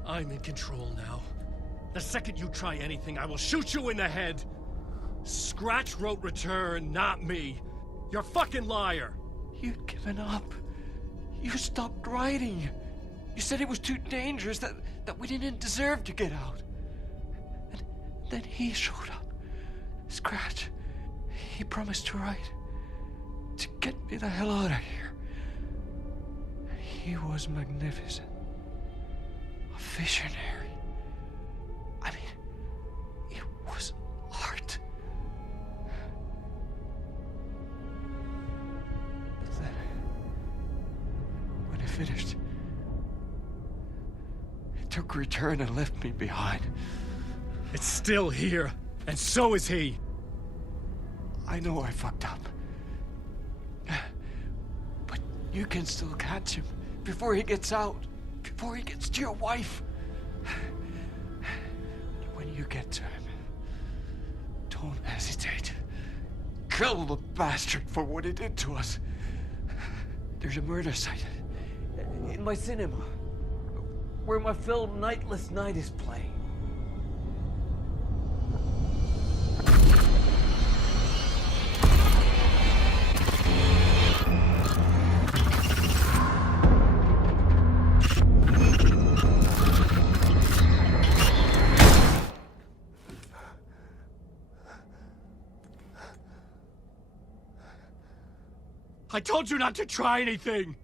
I'm in control now. The second you try anything, I will shoot you in the head! Scratch wrote return, not me. You're a fucking liar! You'd given up. You stopped writing. You said it was too dangerous, that we didn't deserve to get out. And then he showed up. Scratch. He promised to write. To get me the hell out of here. He was magnificent. A visionary. I mean, it was art. But then, when it finished, it took a return and left me behind. It's still here, and so is he. I know I fucked up. But you can still catch him before he gets out. Before he gets to your wife. When you get to him, don't hesitate. Kill the bastard for what he did to us. There's a murder site in my cinema where my film Nightless Night is playing. I told you not to try anything!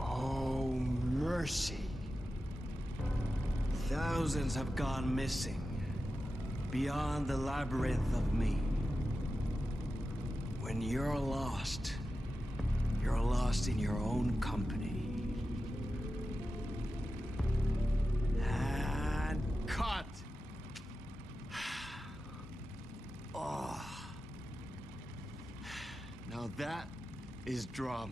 Oh, mercy. Thousands have gone missing, beyond the labyrinth of me. When you're lost in your own company. And cut! Oh. Now that is drama.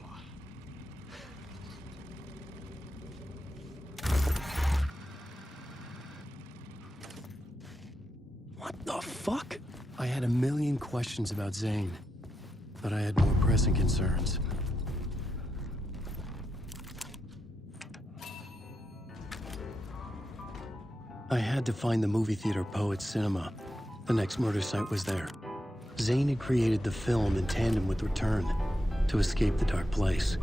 What the fuck? I had a million questions about Zane, but I had more pressing concerns. I had to find the movie theater Poets Cinema. The next murder site was there. Zane had created the film in tandem with Return to escape the dark place.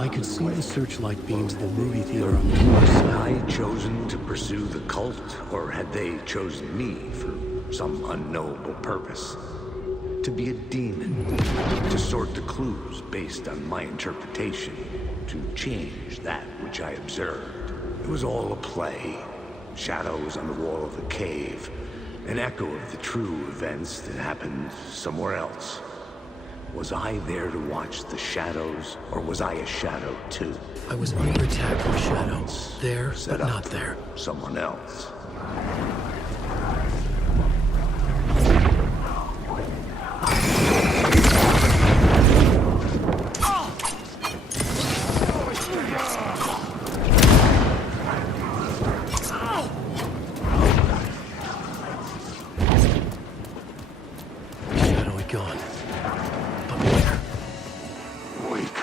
I could see the searchlight beams of the movie theater on the far side. Had I chosen to pursue the cult, or had they chosen me for some unknowable purpose? To be a demon, to sort the clues based on my interpretation, to change that which I observed. It was all a play. Shadows on the wall of the cave, an echo of the true events that happened somewhere else. Was I there to watch the shadows, or was I a shadow too? I was under attack from shadows. There, but not there. Someone else. Shadow had gone. But where? Weak.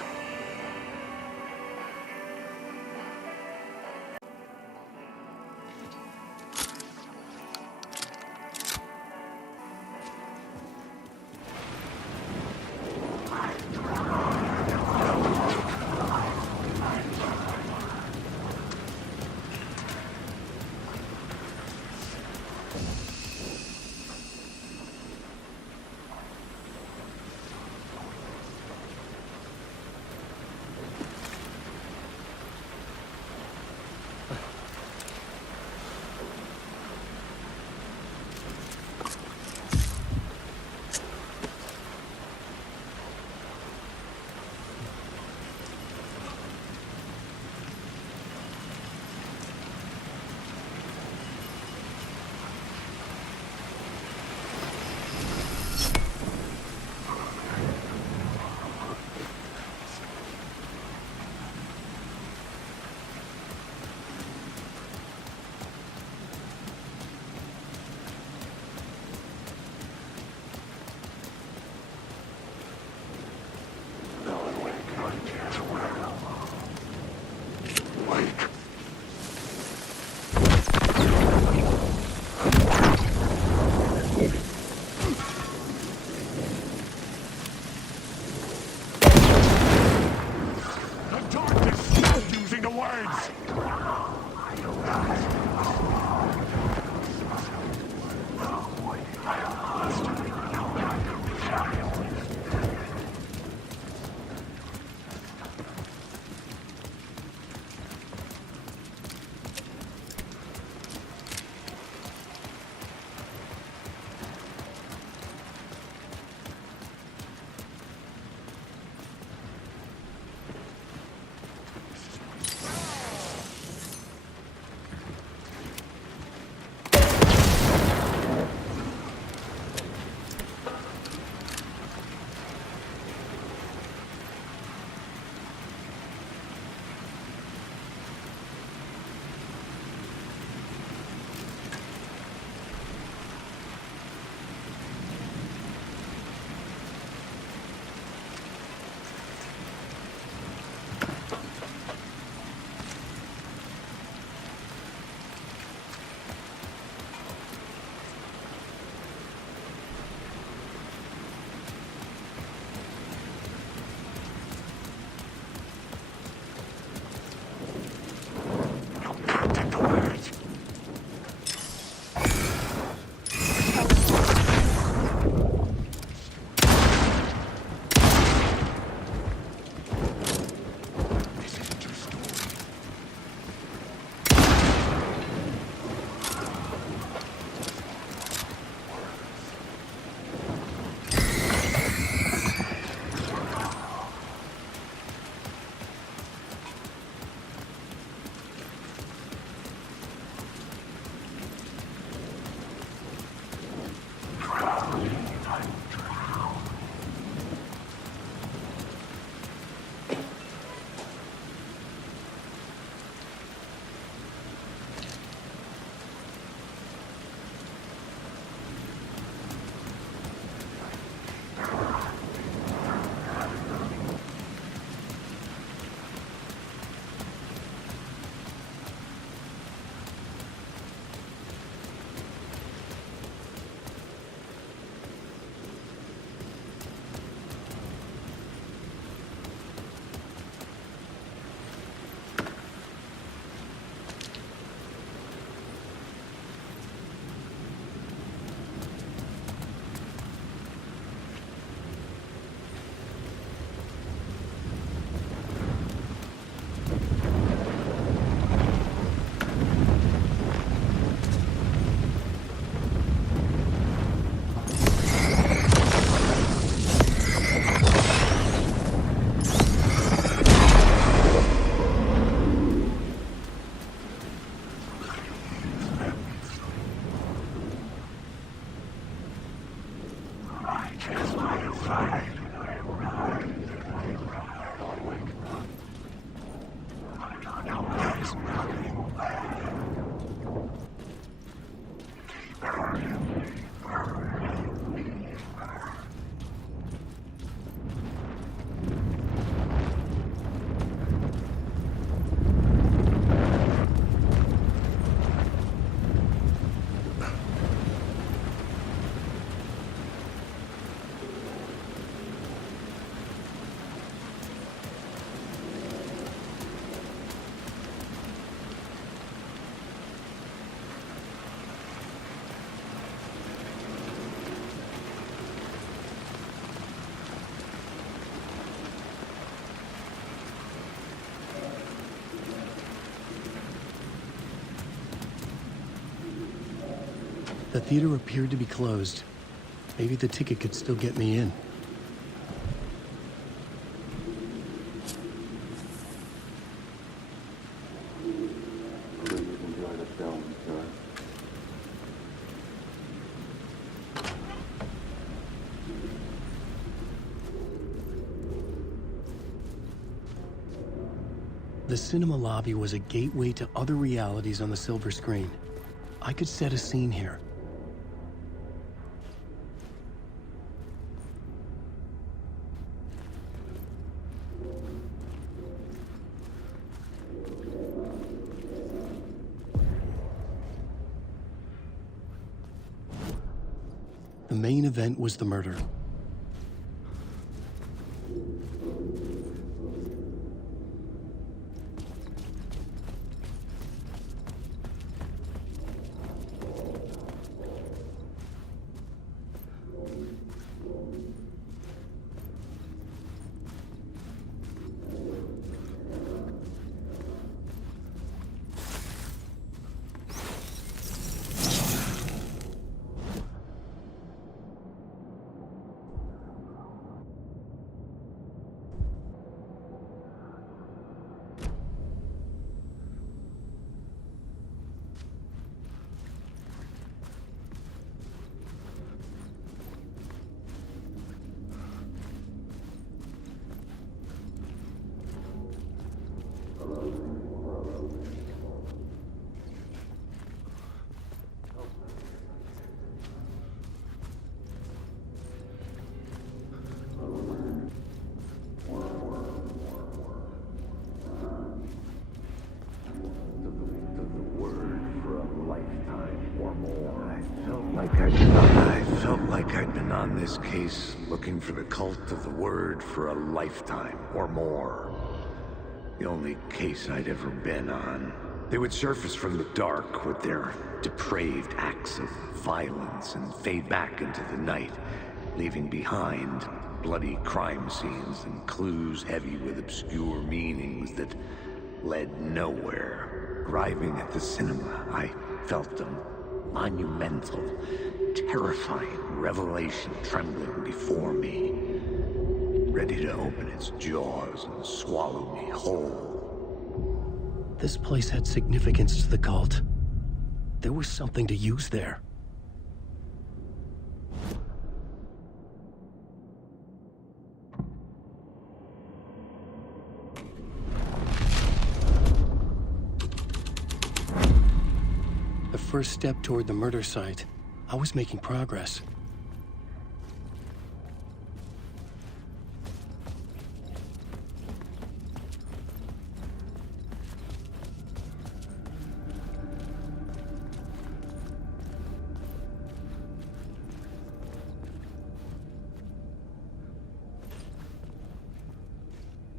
The theater appeared to be closed. Maybe the ticket could still get me in. The cinema lobby was a gateway to other realities on the silver screen. I could set a scene here. The main event was the murder. I felt like I'd been on this case looking for the cult of the word for a lifetime or more. The only case I'd ever been on. They would surface from the dark with their depraved acts of violence and fade back into the night, leaving behind bloody crime scenes and clues heavy with obscure meanings that led nowhere. Arriving at the cinema, I felt them. Monumental, terrifying revelation trembling before me, ready to open its jaws and swallow me whole. This place had significance to the cult. There was something to use there. The first step toward the murder site. I was making progress.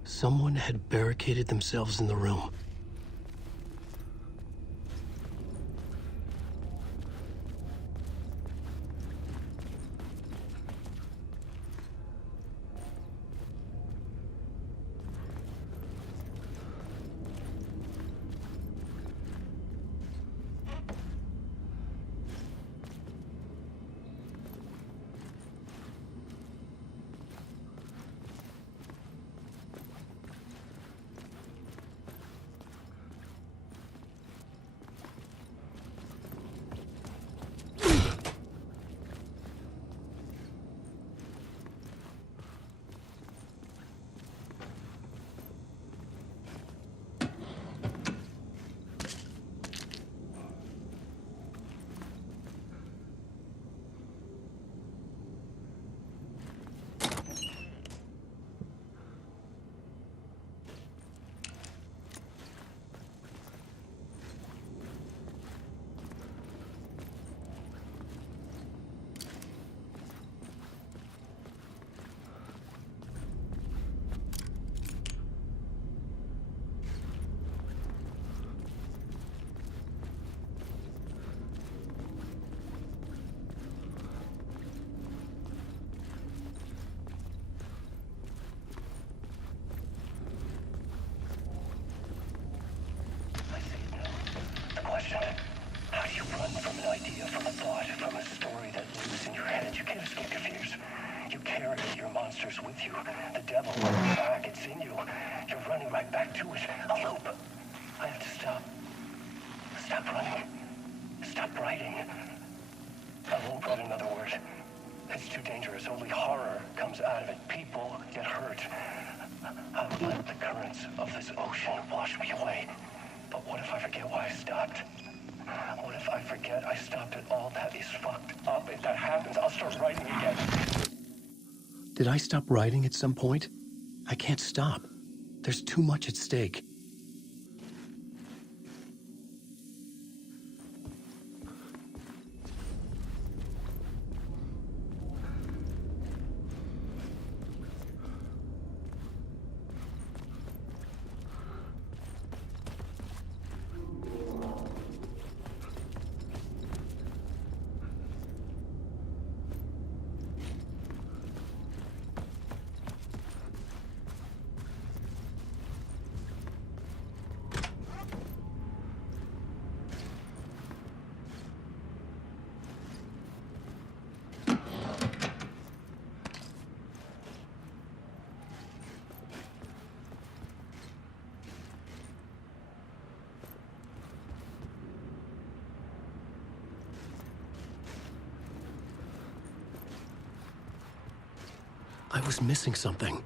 Someone had barricaded themselves in the room. writing. I won't write another word. It's too dangerous. Only horror comes out of it. People get hurt. I'll let the currents of this ocean wash me away. But what if I forget why I stopped? What if I forget I stopped at all that is fucked up? If that happens, I'll start writing again. Did I stop writing at some point? I can't stop. There's too much at stake. I was missing something.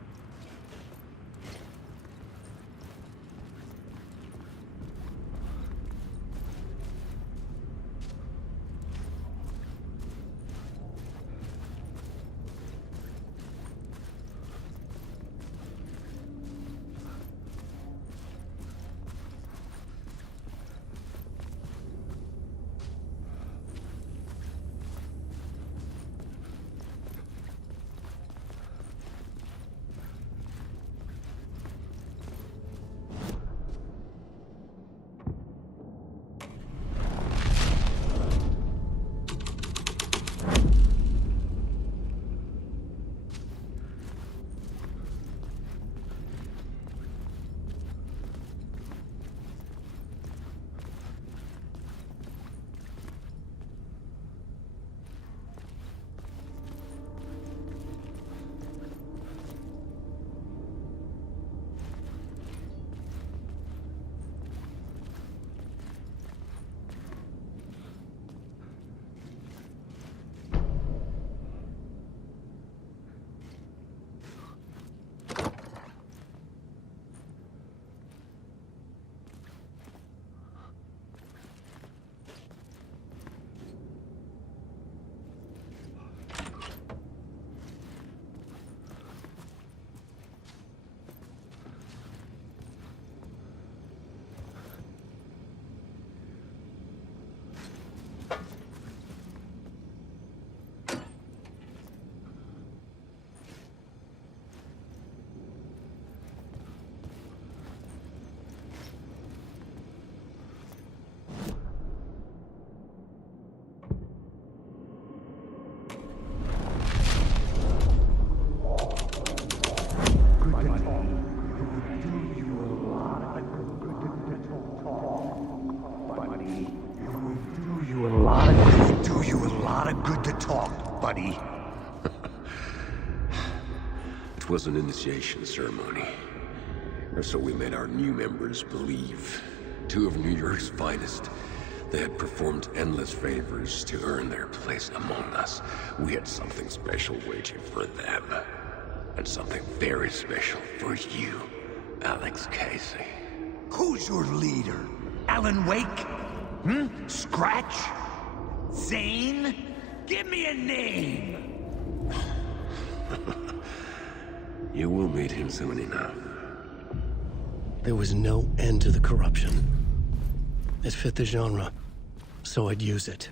Buddy. It was an initiation ceremony. Or so we made our new members believe. Two of New York's finest. They had performed endless favors to earn their place among us. We had something special waiting for them. And something very special for you, Alex Casey. Who's your leader? Alan Wake? Scratch? Zane? Give me a name! You will meet him soon enough. There was no end to the corruption. It fit the genre, so I'd use it.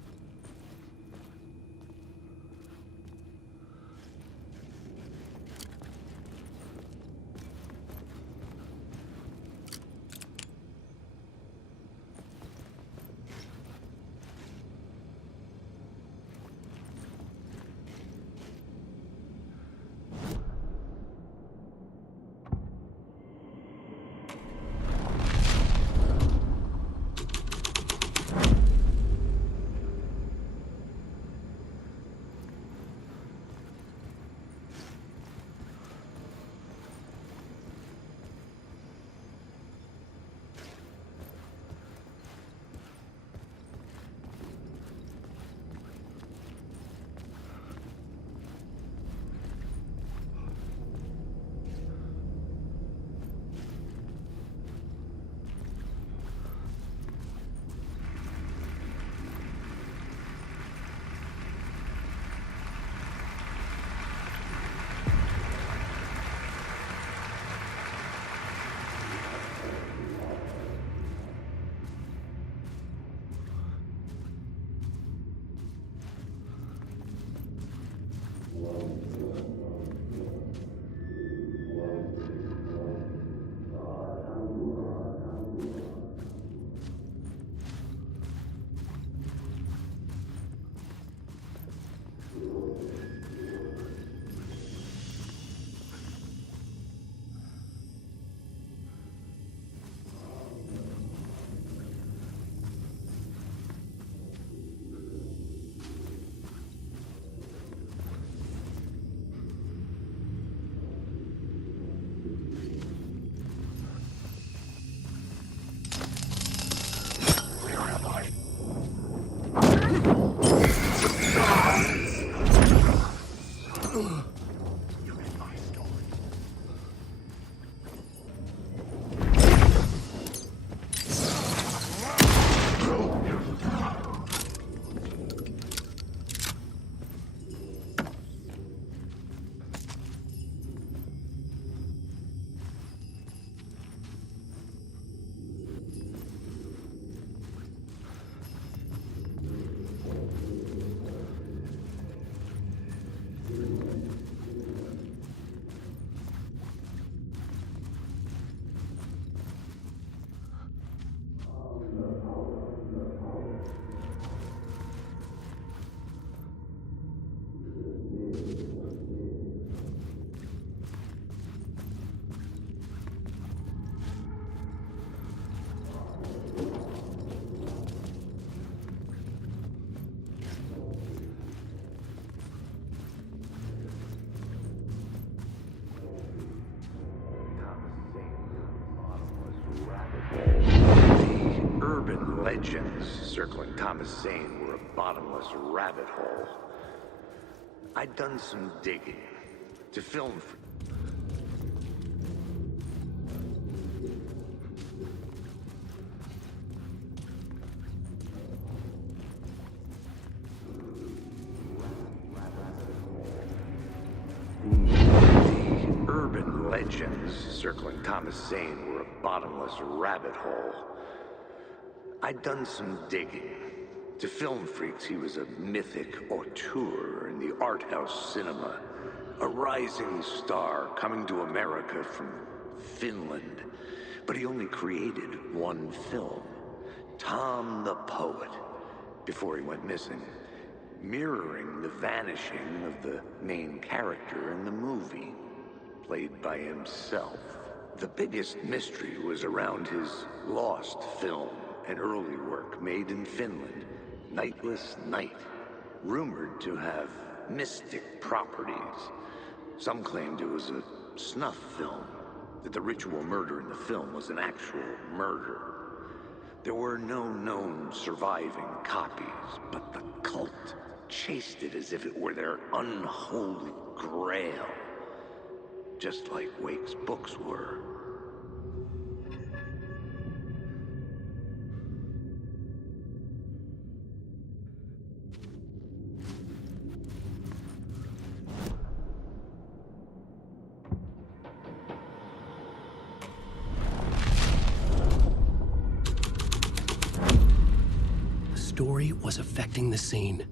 legends circling Thomas Zane were a bottomless rabbit hole. I'd done some digging to film for... The urban legends circling Thomas Zane were a bottomless rabbit hole. I'd done some digging. To film freaks, he was a mythic auteur in the art house cinema. A rising star coming to America from Finland. But he only created one film, Tom the Poet, before he went missing, mirroring the vanishing of the main character in the movie, played by himself. The biggest mystery was around his lost film, an early work made in Finland, Nightless Night, rumored to have mystic properties. Some claimed it was a snuff film, that the ritual murder in the film was an actual murder. There were no known surviving copies, but the cult chased it as if it were their unholy grail, just like Wake's books were. The story was affecting the scene.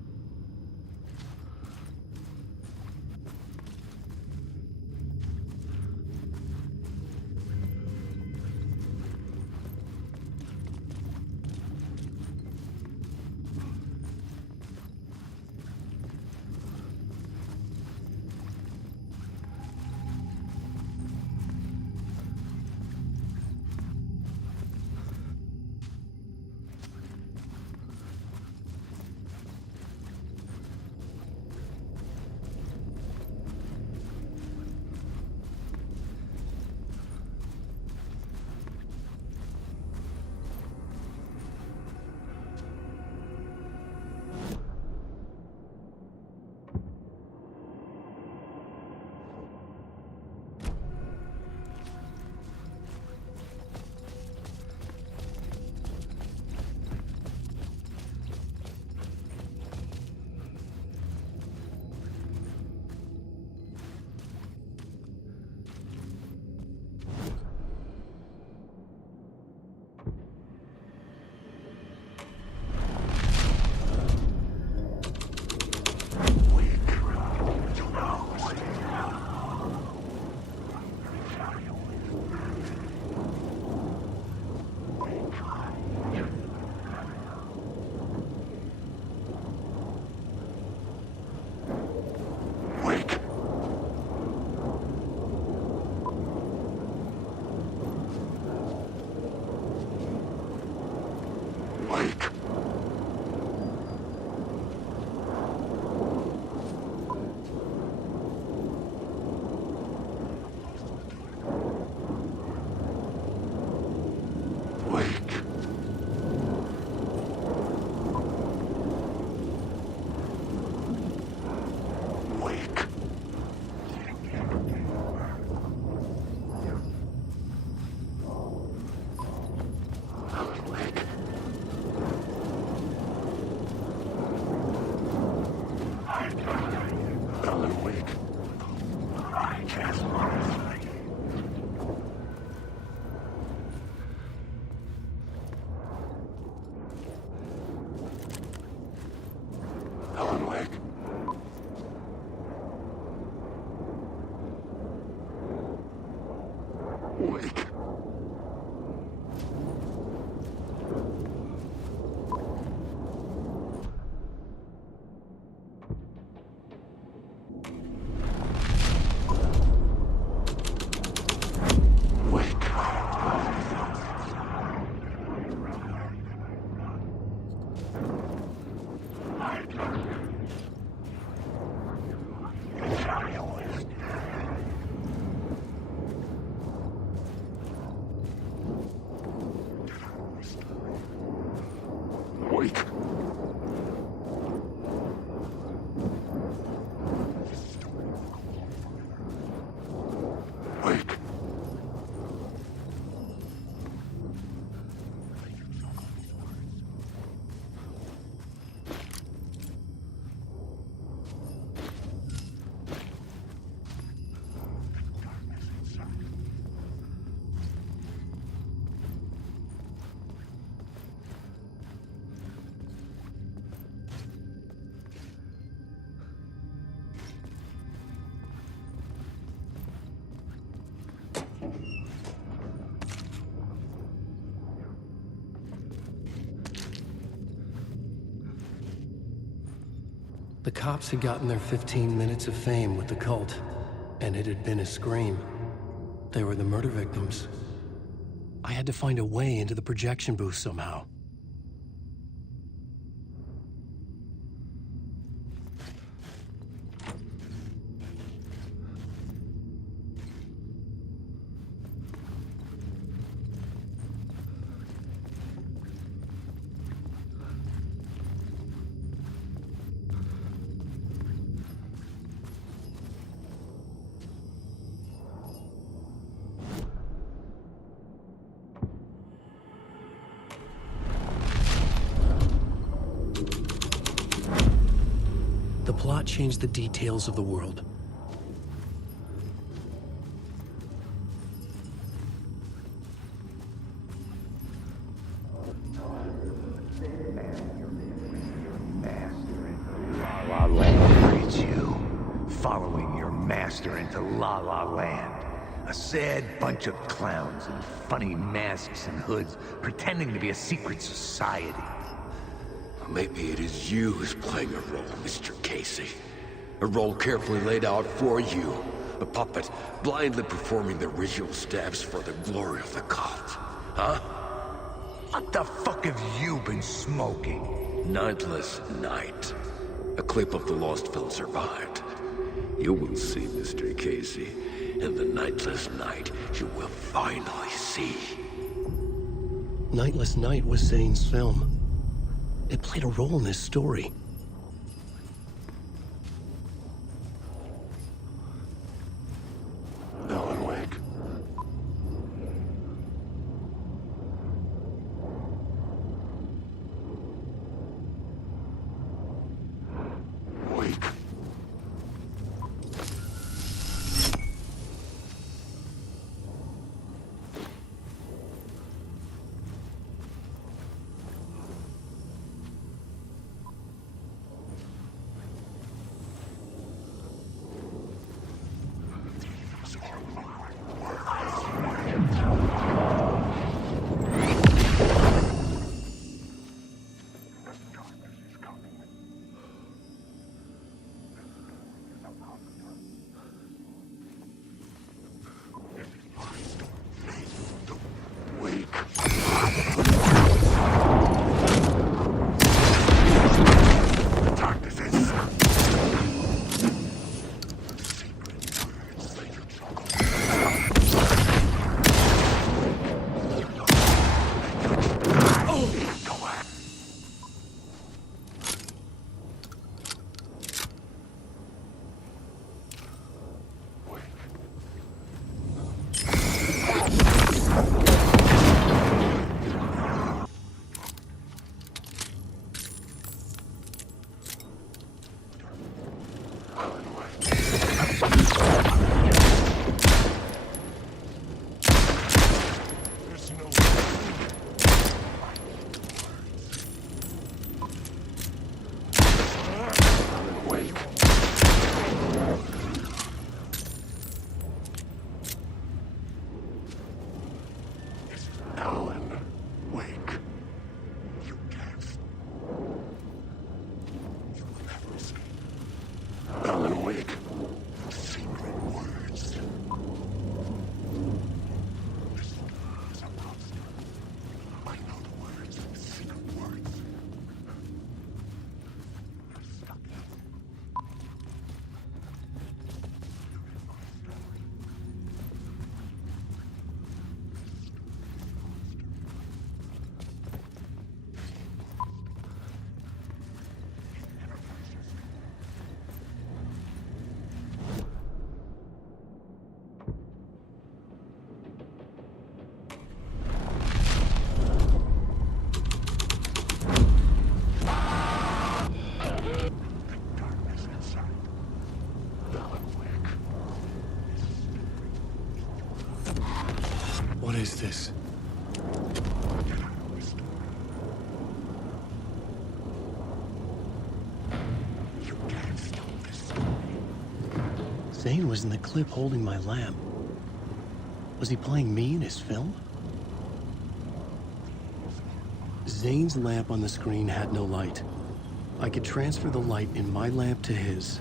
The cops had gotten their 15 minutes of fame with the cult, and it had been a scream. They were the murder victims. I had to find a way into the projection booth somehow. The plot changed the details of the world. La La Land leads you, following your master into La La Land. A sad bunch of clowns in funny masks and hoods, pretending to be a secret society. Maybe it is you who's playing a role, Mr. Casey. A role carefully laid out for you. A puppet, blindly performing the ritual steps for the glory of the cult. Huh? What the fuck have you been smoking? Nightless Night. A clip of the lost film survived. You will see, Mr. Casey. In the Nightless Night, you will finally see. Nightless Night was Zane's film. It played a role in this story. Alan Wake. Wake. Alan Wake. What is this? Zane was in the clip holding my lamp. Was he playing me in his film? Zane's lamp on the screen had no light. I could transfer the light in my lamp to his.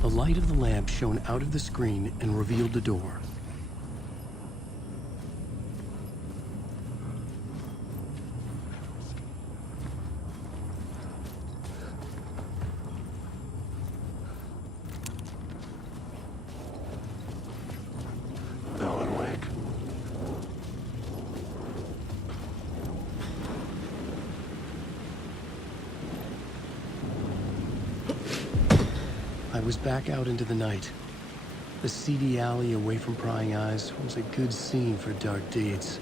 The light of the lamp shone out of the screen and revealed the door. I was back out into the night. The seedy alley away from prying eyes was a good scene for dark deeds.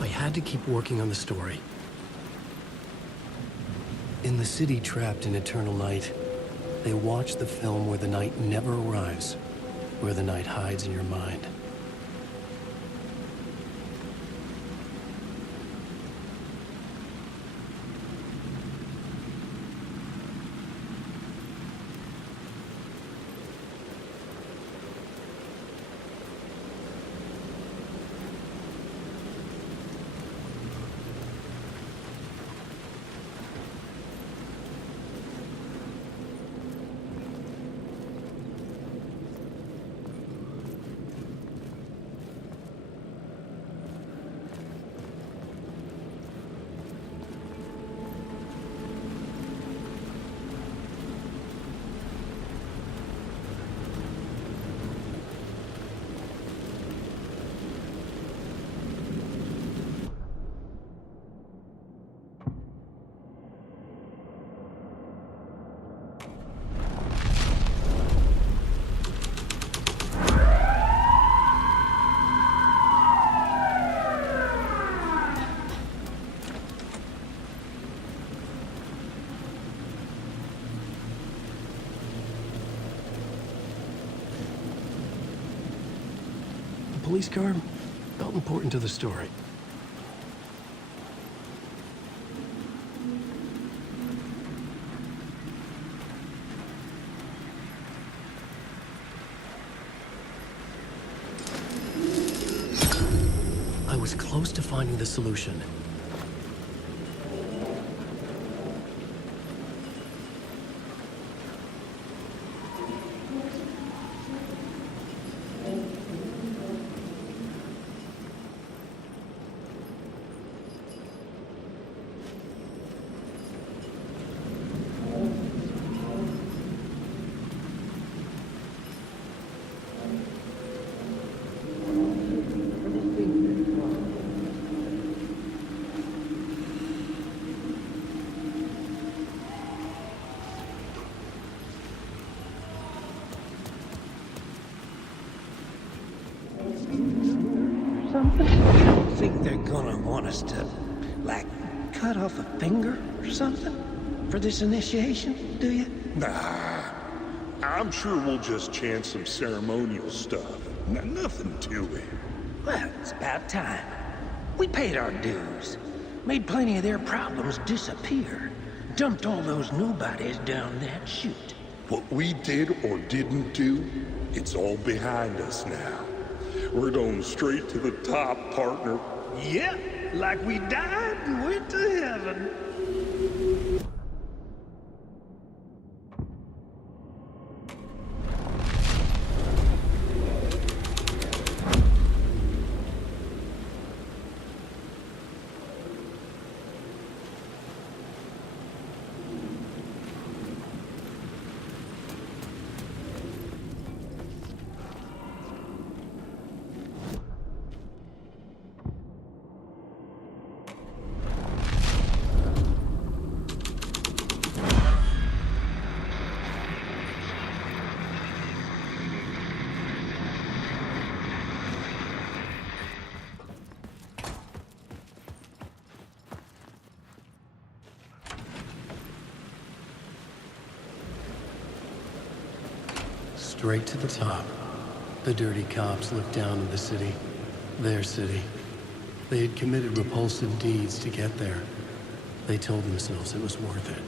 I had to keep working on the story. In the city trapped in eternal night, they watch the film where the night never arrives, where the night hides in your mind. The police car felt important to the story. I was close to finding the solution. You don't think they're gonna want us to, like, cut off a finger or something for this initiation, do you? Nah, I'm sure we'll just chant some ceremonial stuff. Nothing to it. Well, it's about time. We paid our dues, made plenty of their problems disappear, dumped all those nobodies down that chute. What we did or didn't do, it's all behind us now. We're going straight to the top, partner. Yep, like we died and went to heaven. Straight to the top. The dirty cops looked down on the city. Their city. They had committed repulsive deeds to get there. They told themselves it was worth it.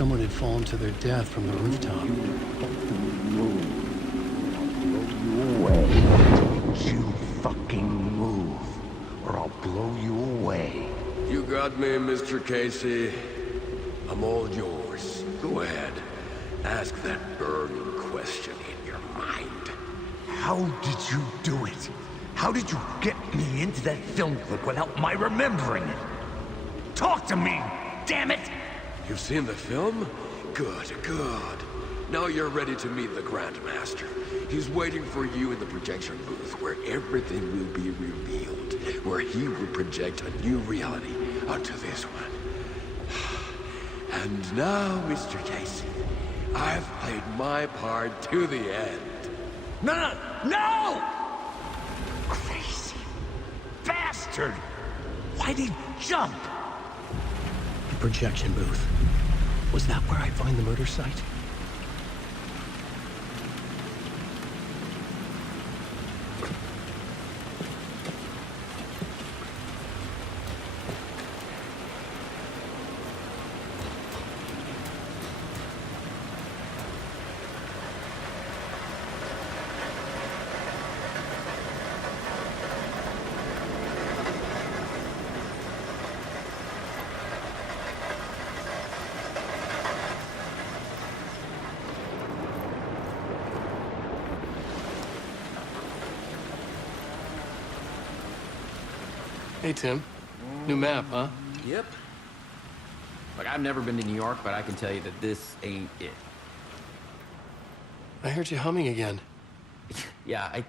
Someone had fallen to their death from the rooftop. Don't you fucking move, or I'll blow you away. You got me, Mr. Casey. I'm all yours. Go ahead. Ask that burning question in your mind. How did you do it? How did you get me into that film clip without my remembering it? Talk to me, damn it! You've seen the film? Good, good. Now you're ready to meet the Grandmaster. He's waiting for you in the projection booth, where everything will be revealed. Where he will project a new reality onto this one. And now, Mr. Casey, I've played my part to the end. No! No! Crazy bastard! Why'd he jump? The projection booth. Was that where I'd find the murder site? Hey, Tim. New map, huh? Yep. Like, I've never been to New York, but I can tell you that this ain't it. I heard you humming again. Yeah,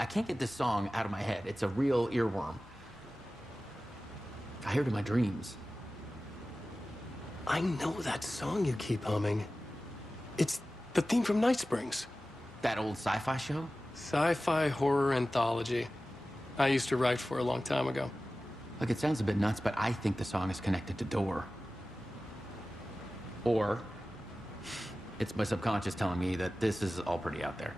I can't get this song out of my head. It's a real earworm. I hear it in my dreams. I know that song you keep humming. It's the theme from Night Springs. That old sci-fi show? Sci-fi horror anthology. I used to write for a long time ago. Look, it sounds a bit nuts, but I think the song is connected to Door. Or it's my subconscious telling me that this is all pretty out there.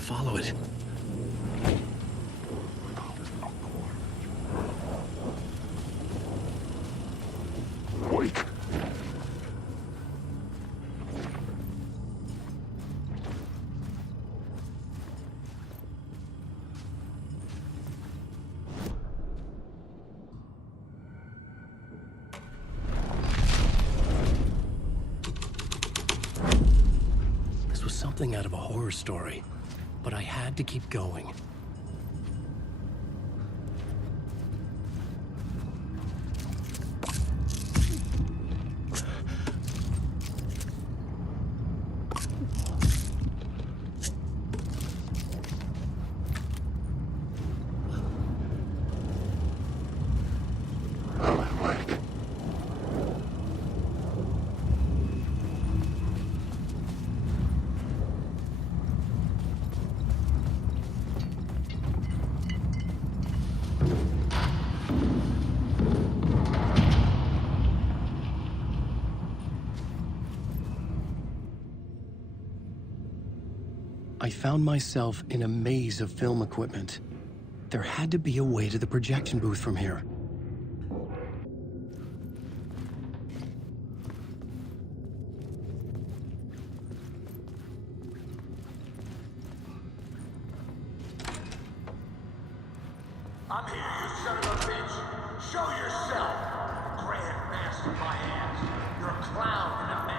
Follow it. Wait. This was something out of a horror story. But I had to keep going. found myself in a maze of film equipment. There had to be a way to the projection booth from here. I'm here, you son of a bitch. Show yourself. Grand master my ass. You're a clown in a mask.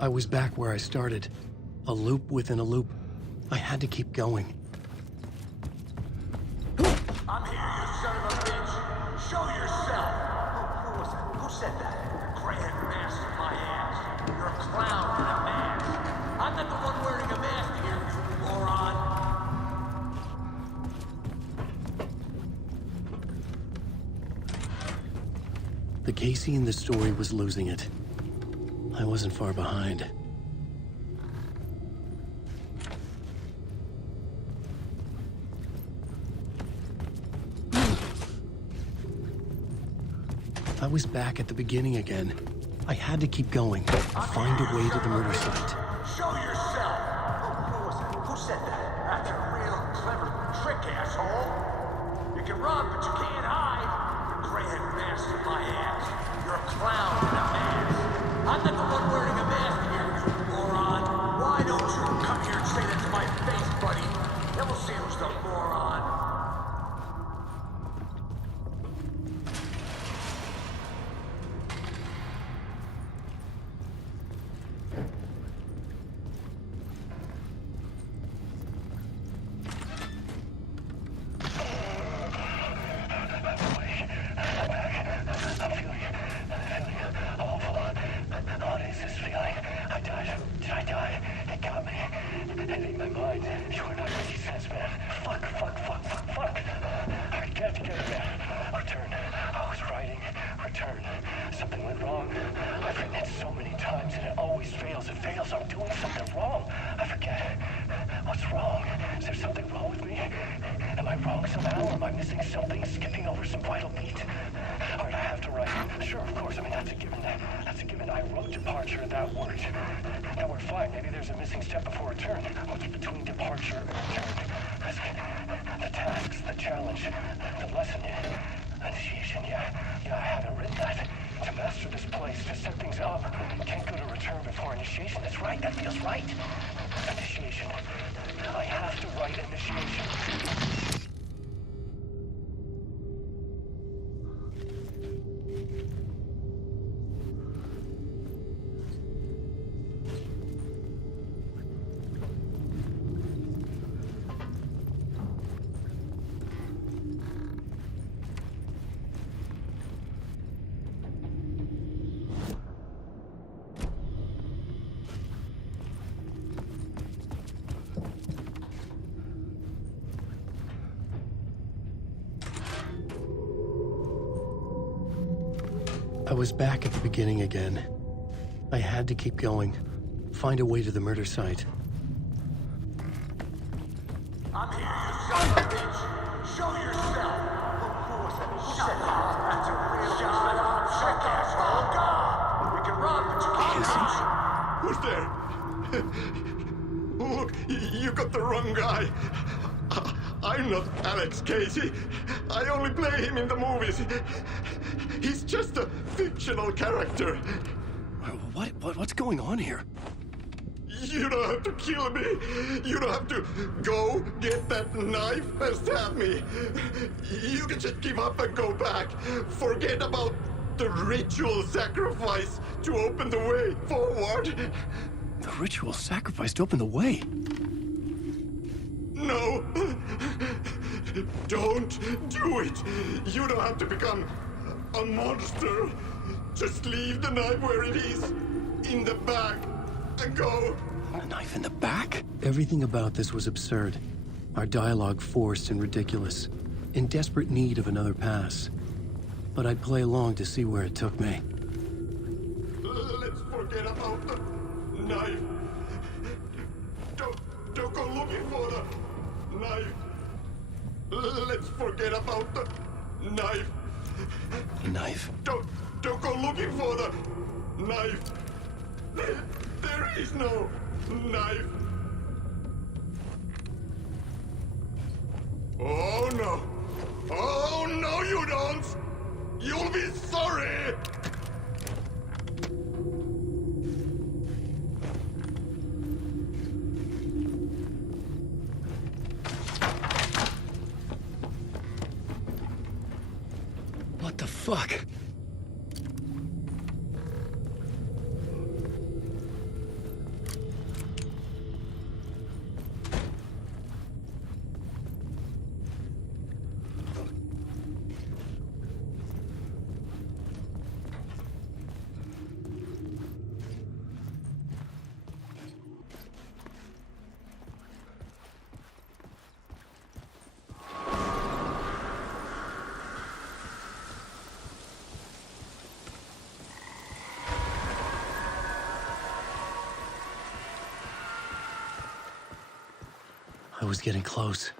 I was back where I started. A loop within a loop. I had to keep going. I'm here, you son of a bitch. Show yourself. Who was that? Who said that? Grand master my ass. You're a clown in a mask. I'm not the one wearing a mask here, you moron. The Casey in the story was losing it. I wasn't far behind. I was back at the beginning again. I had to keep going, find a way to the murder site. Show yourself. Who was that? Who said that? That's a real clever trick, asshole. You can run, but you can't hide. You're grand master my ass. You're a clown in a mask. I'm not the one wearing a mask here, you moron. Why don't you come here and say that to my face, buddy? Then we'll see who's the moron. I was back at the beginning again. I had to keep going, find a way to the murder site. I'm here, you son of a bitch. Show yourself. Who was that? Who said that? That's a real trick, asshole. God. We can run, but you can't hide. Who's there? Look, you got the wrong guy. I'm not Alex Casey. I only play him in the movies. He's just a fictional character. What's going on here? You don't have to kill me. You don't have to go get that knife and stab me. You can just give up and go back. Forget about The ritual sacrifice to open the way forward. The ritual sacrifice to open the way? No! Don't do it! You don't have to become a monster. Just leave the knife where it is, in the bag, and go. A knife in the back? Everything about this was absurd. Our dialogue forced and ridiculous. In desperate need of another pass. But I'd play along to see where it took me. Let's forget about the knife. Don't go looking for the knife. Let's forget about the knife. Knife? Don't go looking for the knife. There is no knife. Oh no. Oh no, you don't. You'll be sorry. What the fuck? I was getting close.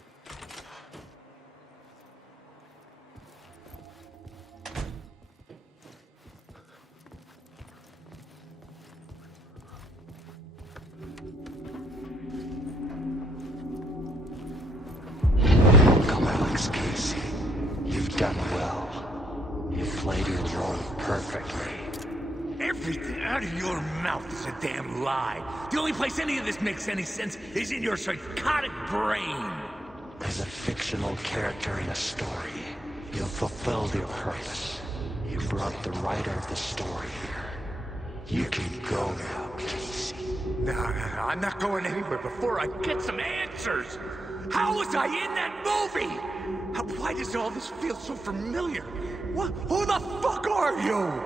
Come, Alex Casey. You've done well. You've played your role perfectly. Everything out of your mouth is a damn lie. The only place any of this makes any sense is in your psychotic brain. As a fictional character in a story, you've fulfilled your purpose. You brought the writer of the story here. You can go now, Casey. No, I'm not going anywhere before I get some answers. How was I in that movie? Why does all this feel so familiar? Who the fuck are you?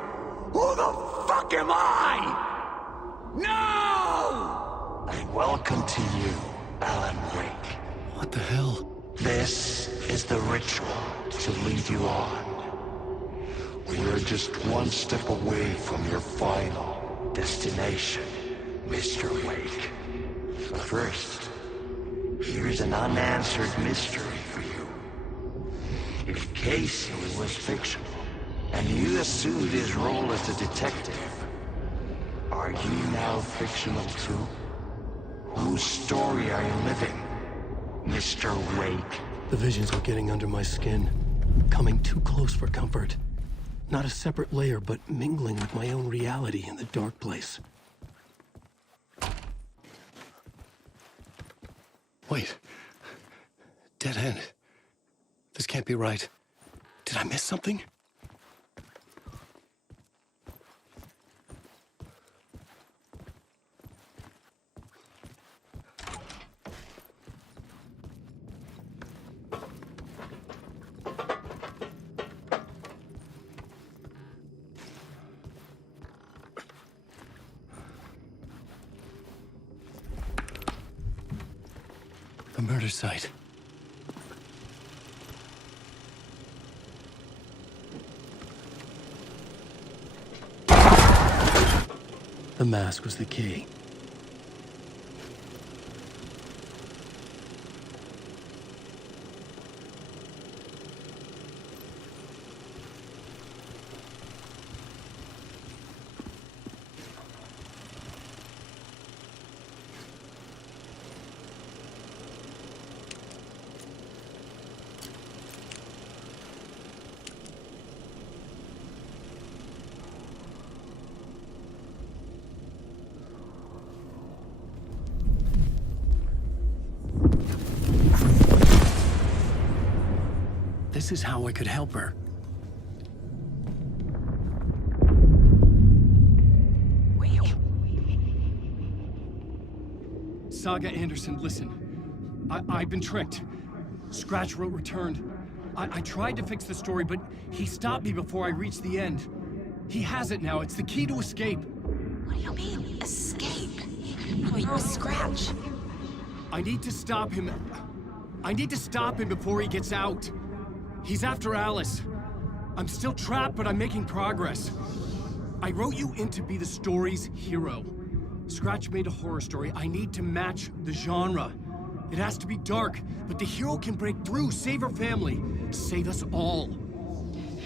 Who the fuck am I? No! And welcome to you, Alan Wake. What the hell? This is the ritual to lead you on. We're just one step away from your final destination, Mr. Wake. But first, here's an unanswered mystery for you. If Casey was fictional, and you assumed his role as a detective, are you now fictional too? Whose story are you living, Mr. Wake? The visions were getting under my skin. Coming too close for comfort. Not a separate layer, but mingling with my own reality in the dark place. Wait. Dead end. This can't be right. Did I miss something? The murder site. The mask was the key. This is how I could help her. Saga Anderson, listen. I've been tricked. Scratch wrote returned. I tried to fix the story, but he stopped me before I reached the end. He has it now. It's the key to escape. What do you mean, escape? Oh, you're a Scratch. I need to stop him. I need to stop him before he gets out. He's after Alice. I'm still trapped, but I'm making progress. I wrote you in to be the story's hero. Scratch made a horror story. I need to match the genre. It has to be dark, but the hero can break through, save her family, save us all.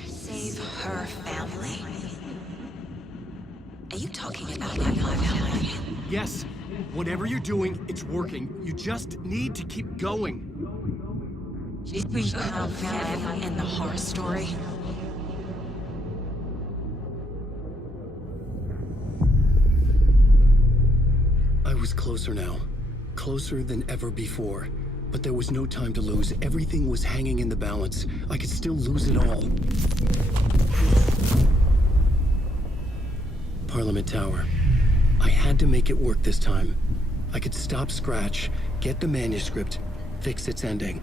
Save her family? Are you talking about my family? Yes, whatever you're doing, it's working. You just need to keep going. We come in the horror story. I was closer now. Closer than ever before. But there was no time to lose. Everything was hanging in the balance. I could still lose it all. Parliament Tower. I had to make it work this time. I could stop Scratch, get the manuscript, fix its ending.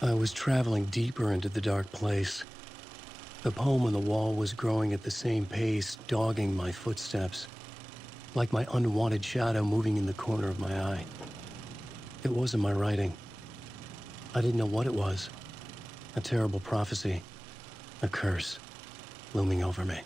I was traveling deeper into the dark place. The poem on the wall was growing at the same pace, dogging my footsteps, like my unwanted shadow moving in the corner of my eye. It wasn't my writing. I didn't know what it was. A terrible prophecy, a curse, looming over me.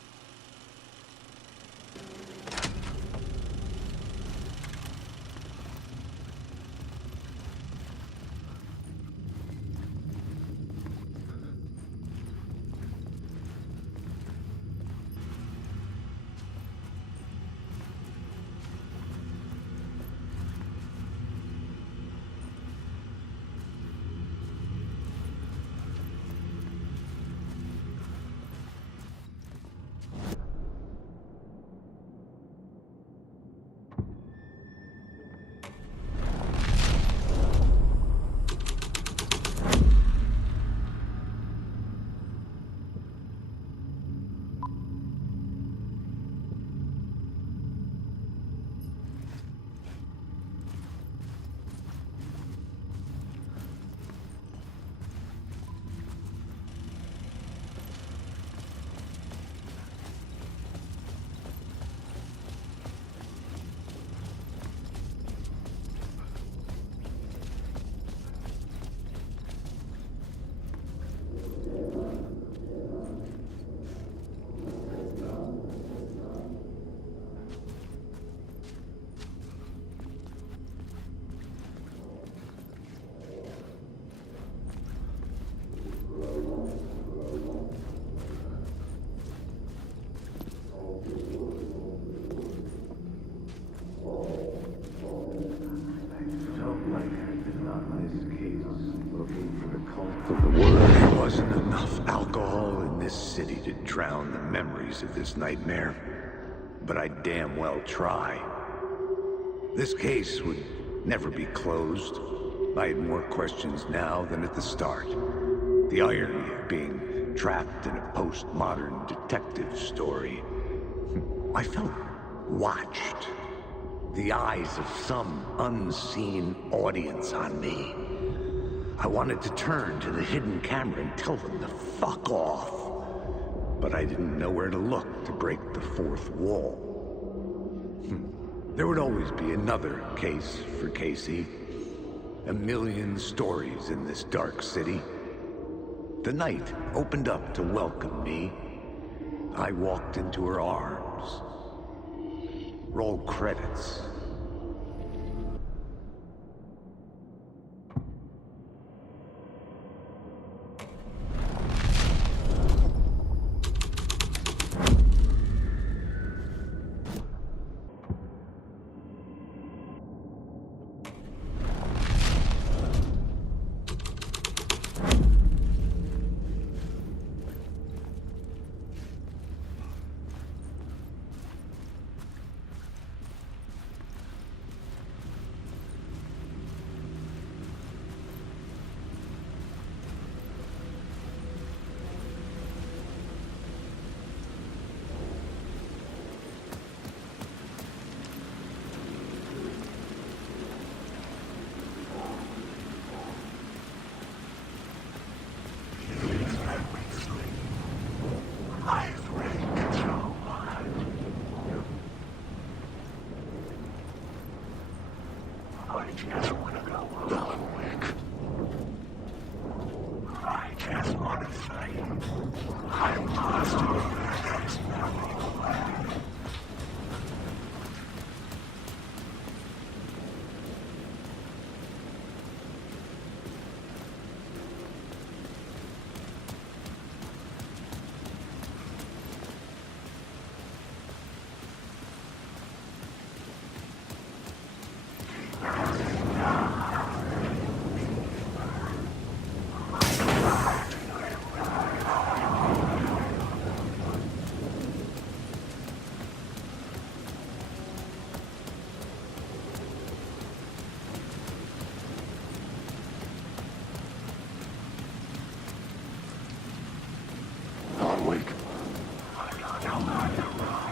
There wasn't enough alcohol in this city to drown the memories of this nightmare, but I'd damn well try. This case would never be closed. I had more questions now than at the start. The irony of being trapped in a postmodern detective story. I felt watched. The eyes of some unseen audience on me. I wanted to turn to the hidden camera and tell them to fuck off. But I didn't know where to look to break the fourth wall. There would always be another case for Casey. A million stories in this dark city. The night opened up to welcome me. I walked into her arms. Roll credits.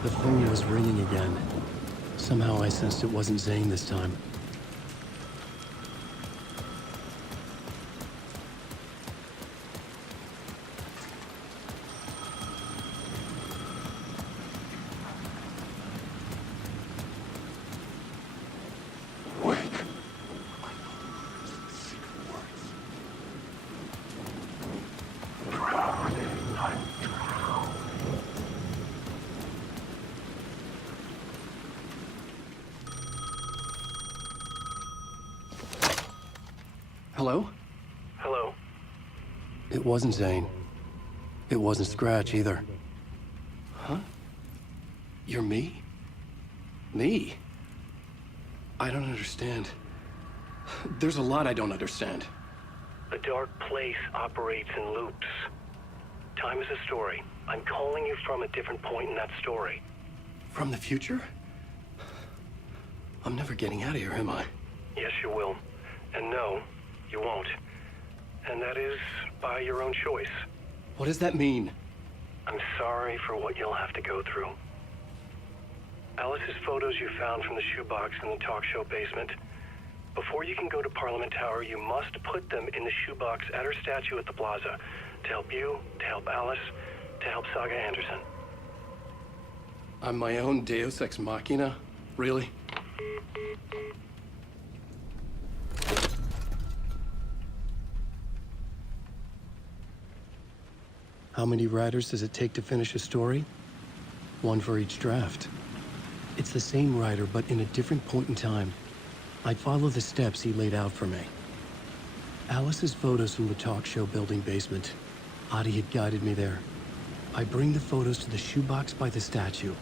The phone was ringing again. Somehow I sensed it wasn't Zane this time. Hello? Hello? It wasn't Zane. It wasn't Scratch either. Huh? You're me? Me? I don't understand. There's a lot I don't understand. The dark place operates in loops. Time is a story. I'm calling you from a different point in that story. From the future? I'm never getting out of here, am I? Yes, you will. And no, you won't. And that is by your own choice. What does that mean? I'm sorry for what you'll have to go through. Alice's photos you found from the shoebox in the talk show basement. Before you can go to Parliament Tower, you must put them in the shoebox at her statue at the plaza. To help you, to help Alice, to help Saga Anderson. I'm my own Deus Ex Machina? Really? How many writers does it take to finish a story? One for each draft. It's the same writer, but in a different point in time. I follow the steps he laid out for me. Alice's photos from the talk show building basement. Adi had guided me there. I bring the photos to the shoebox by the statue.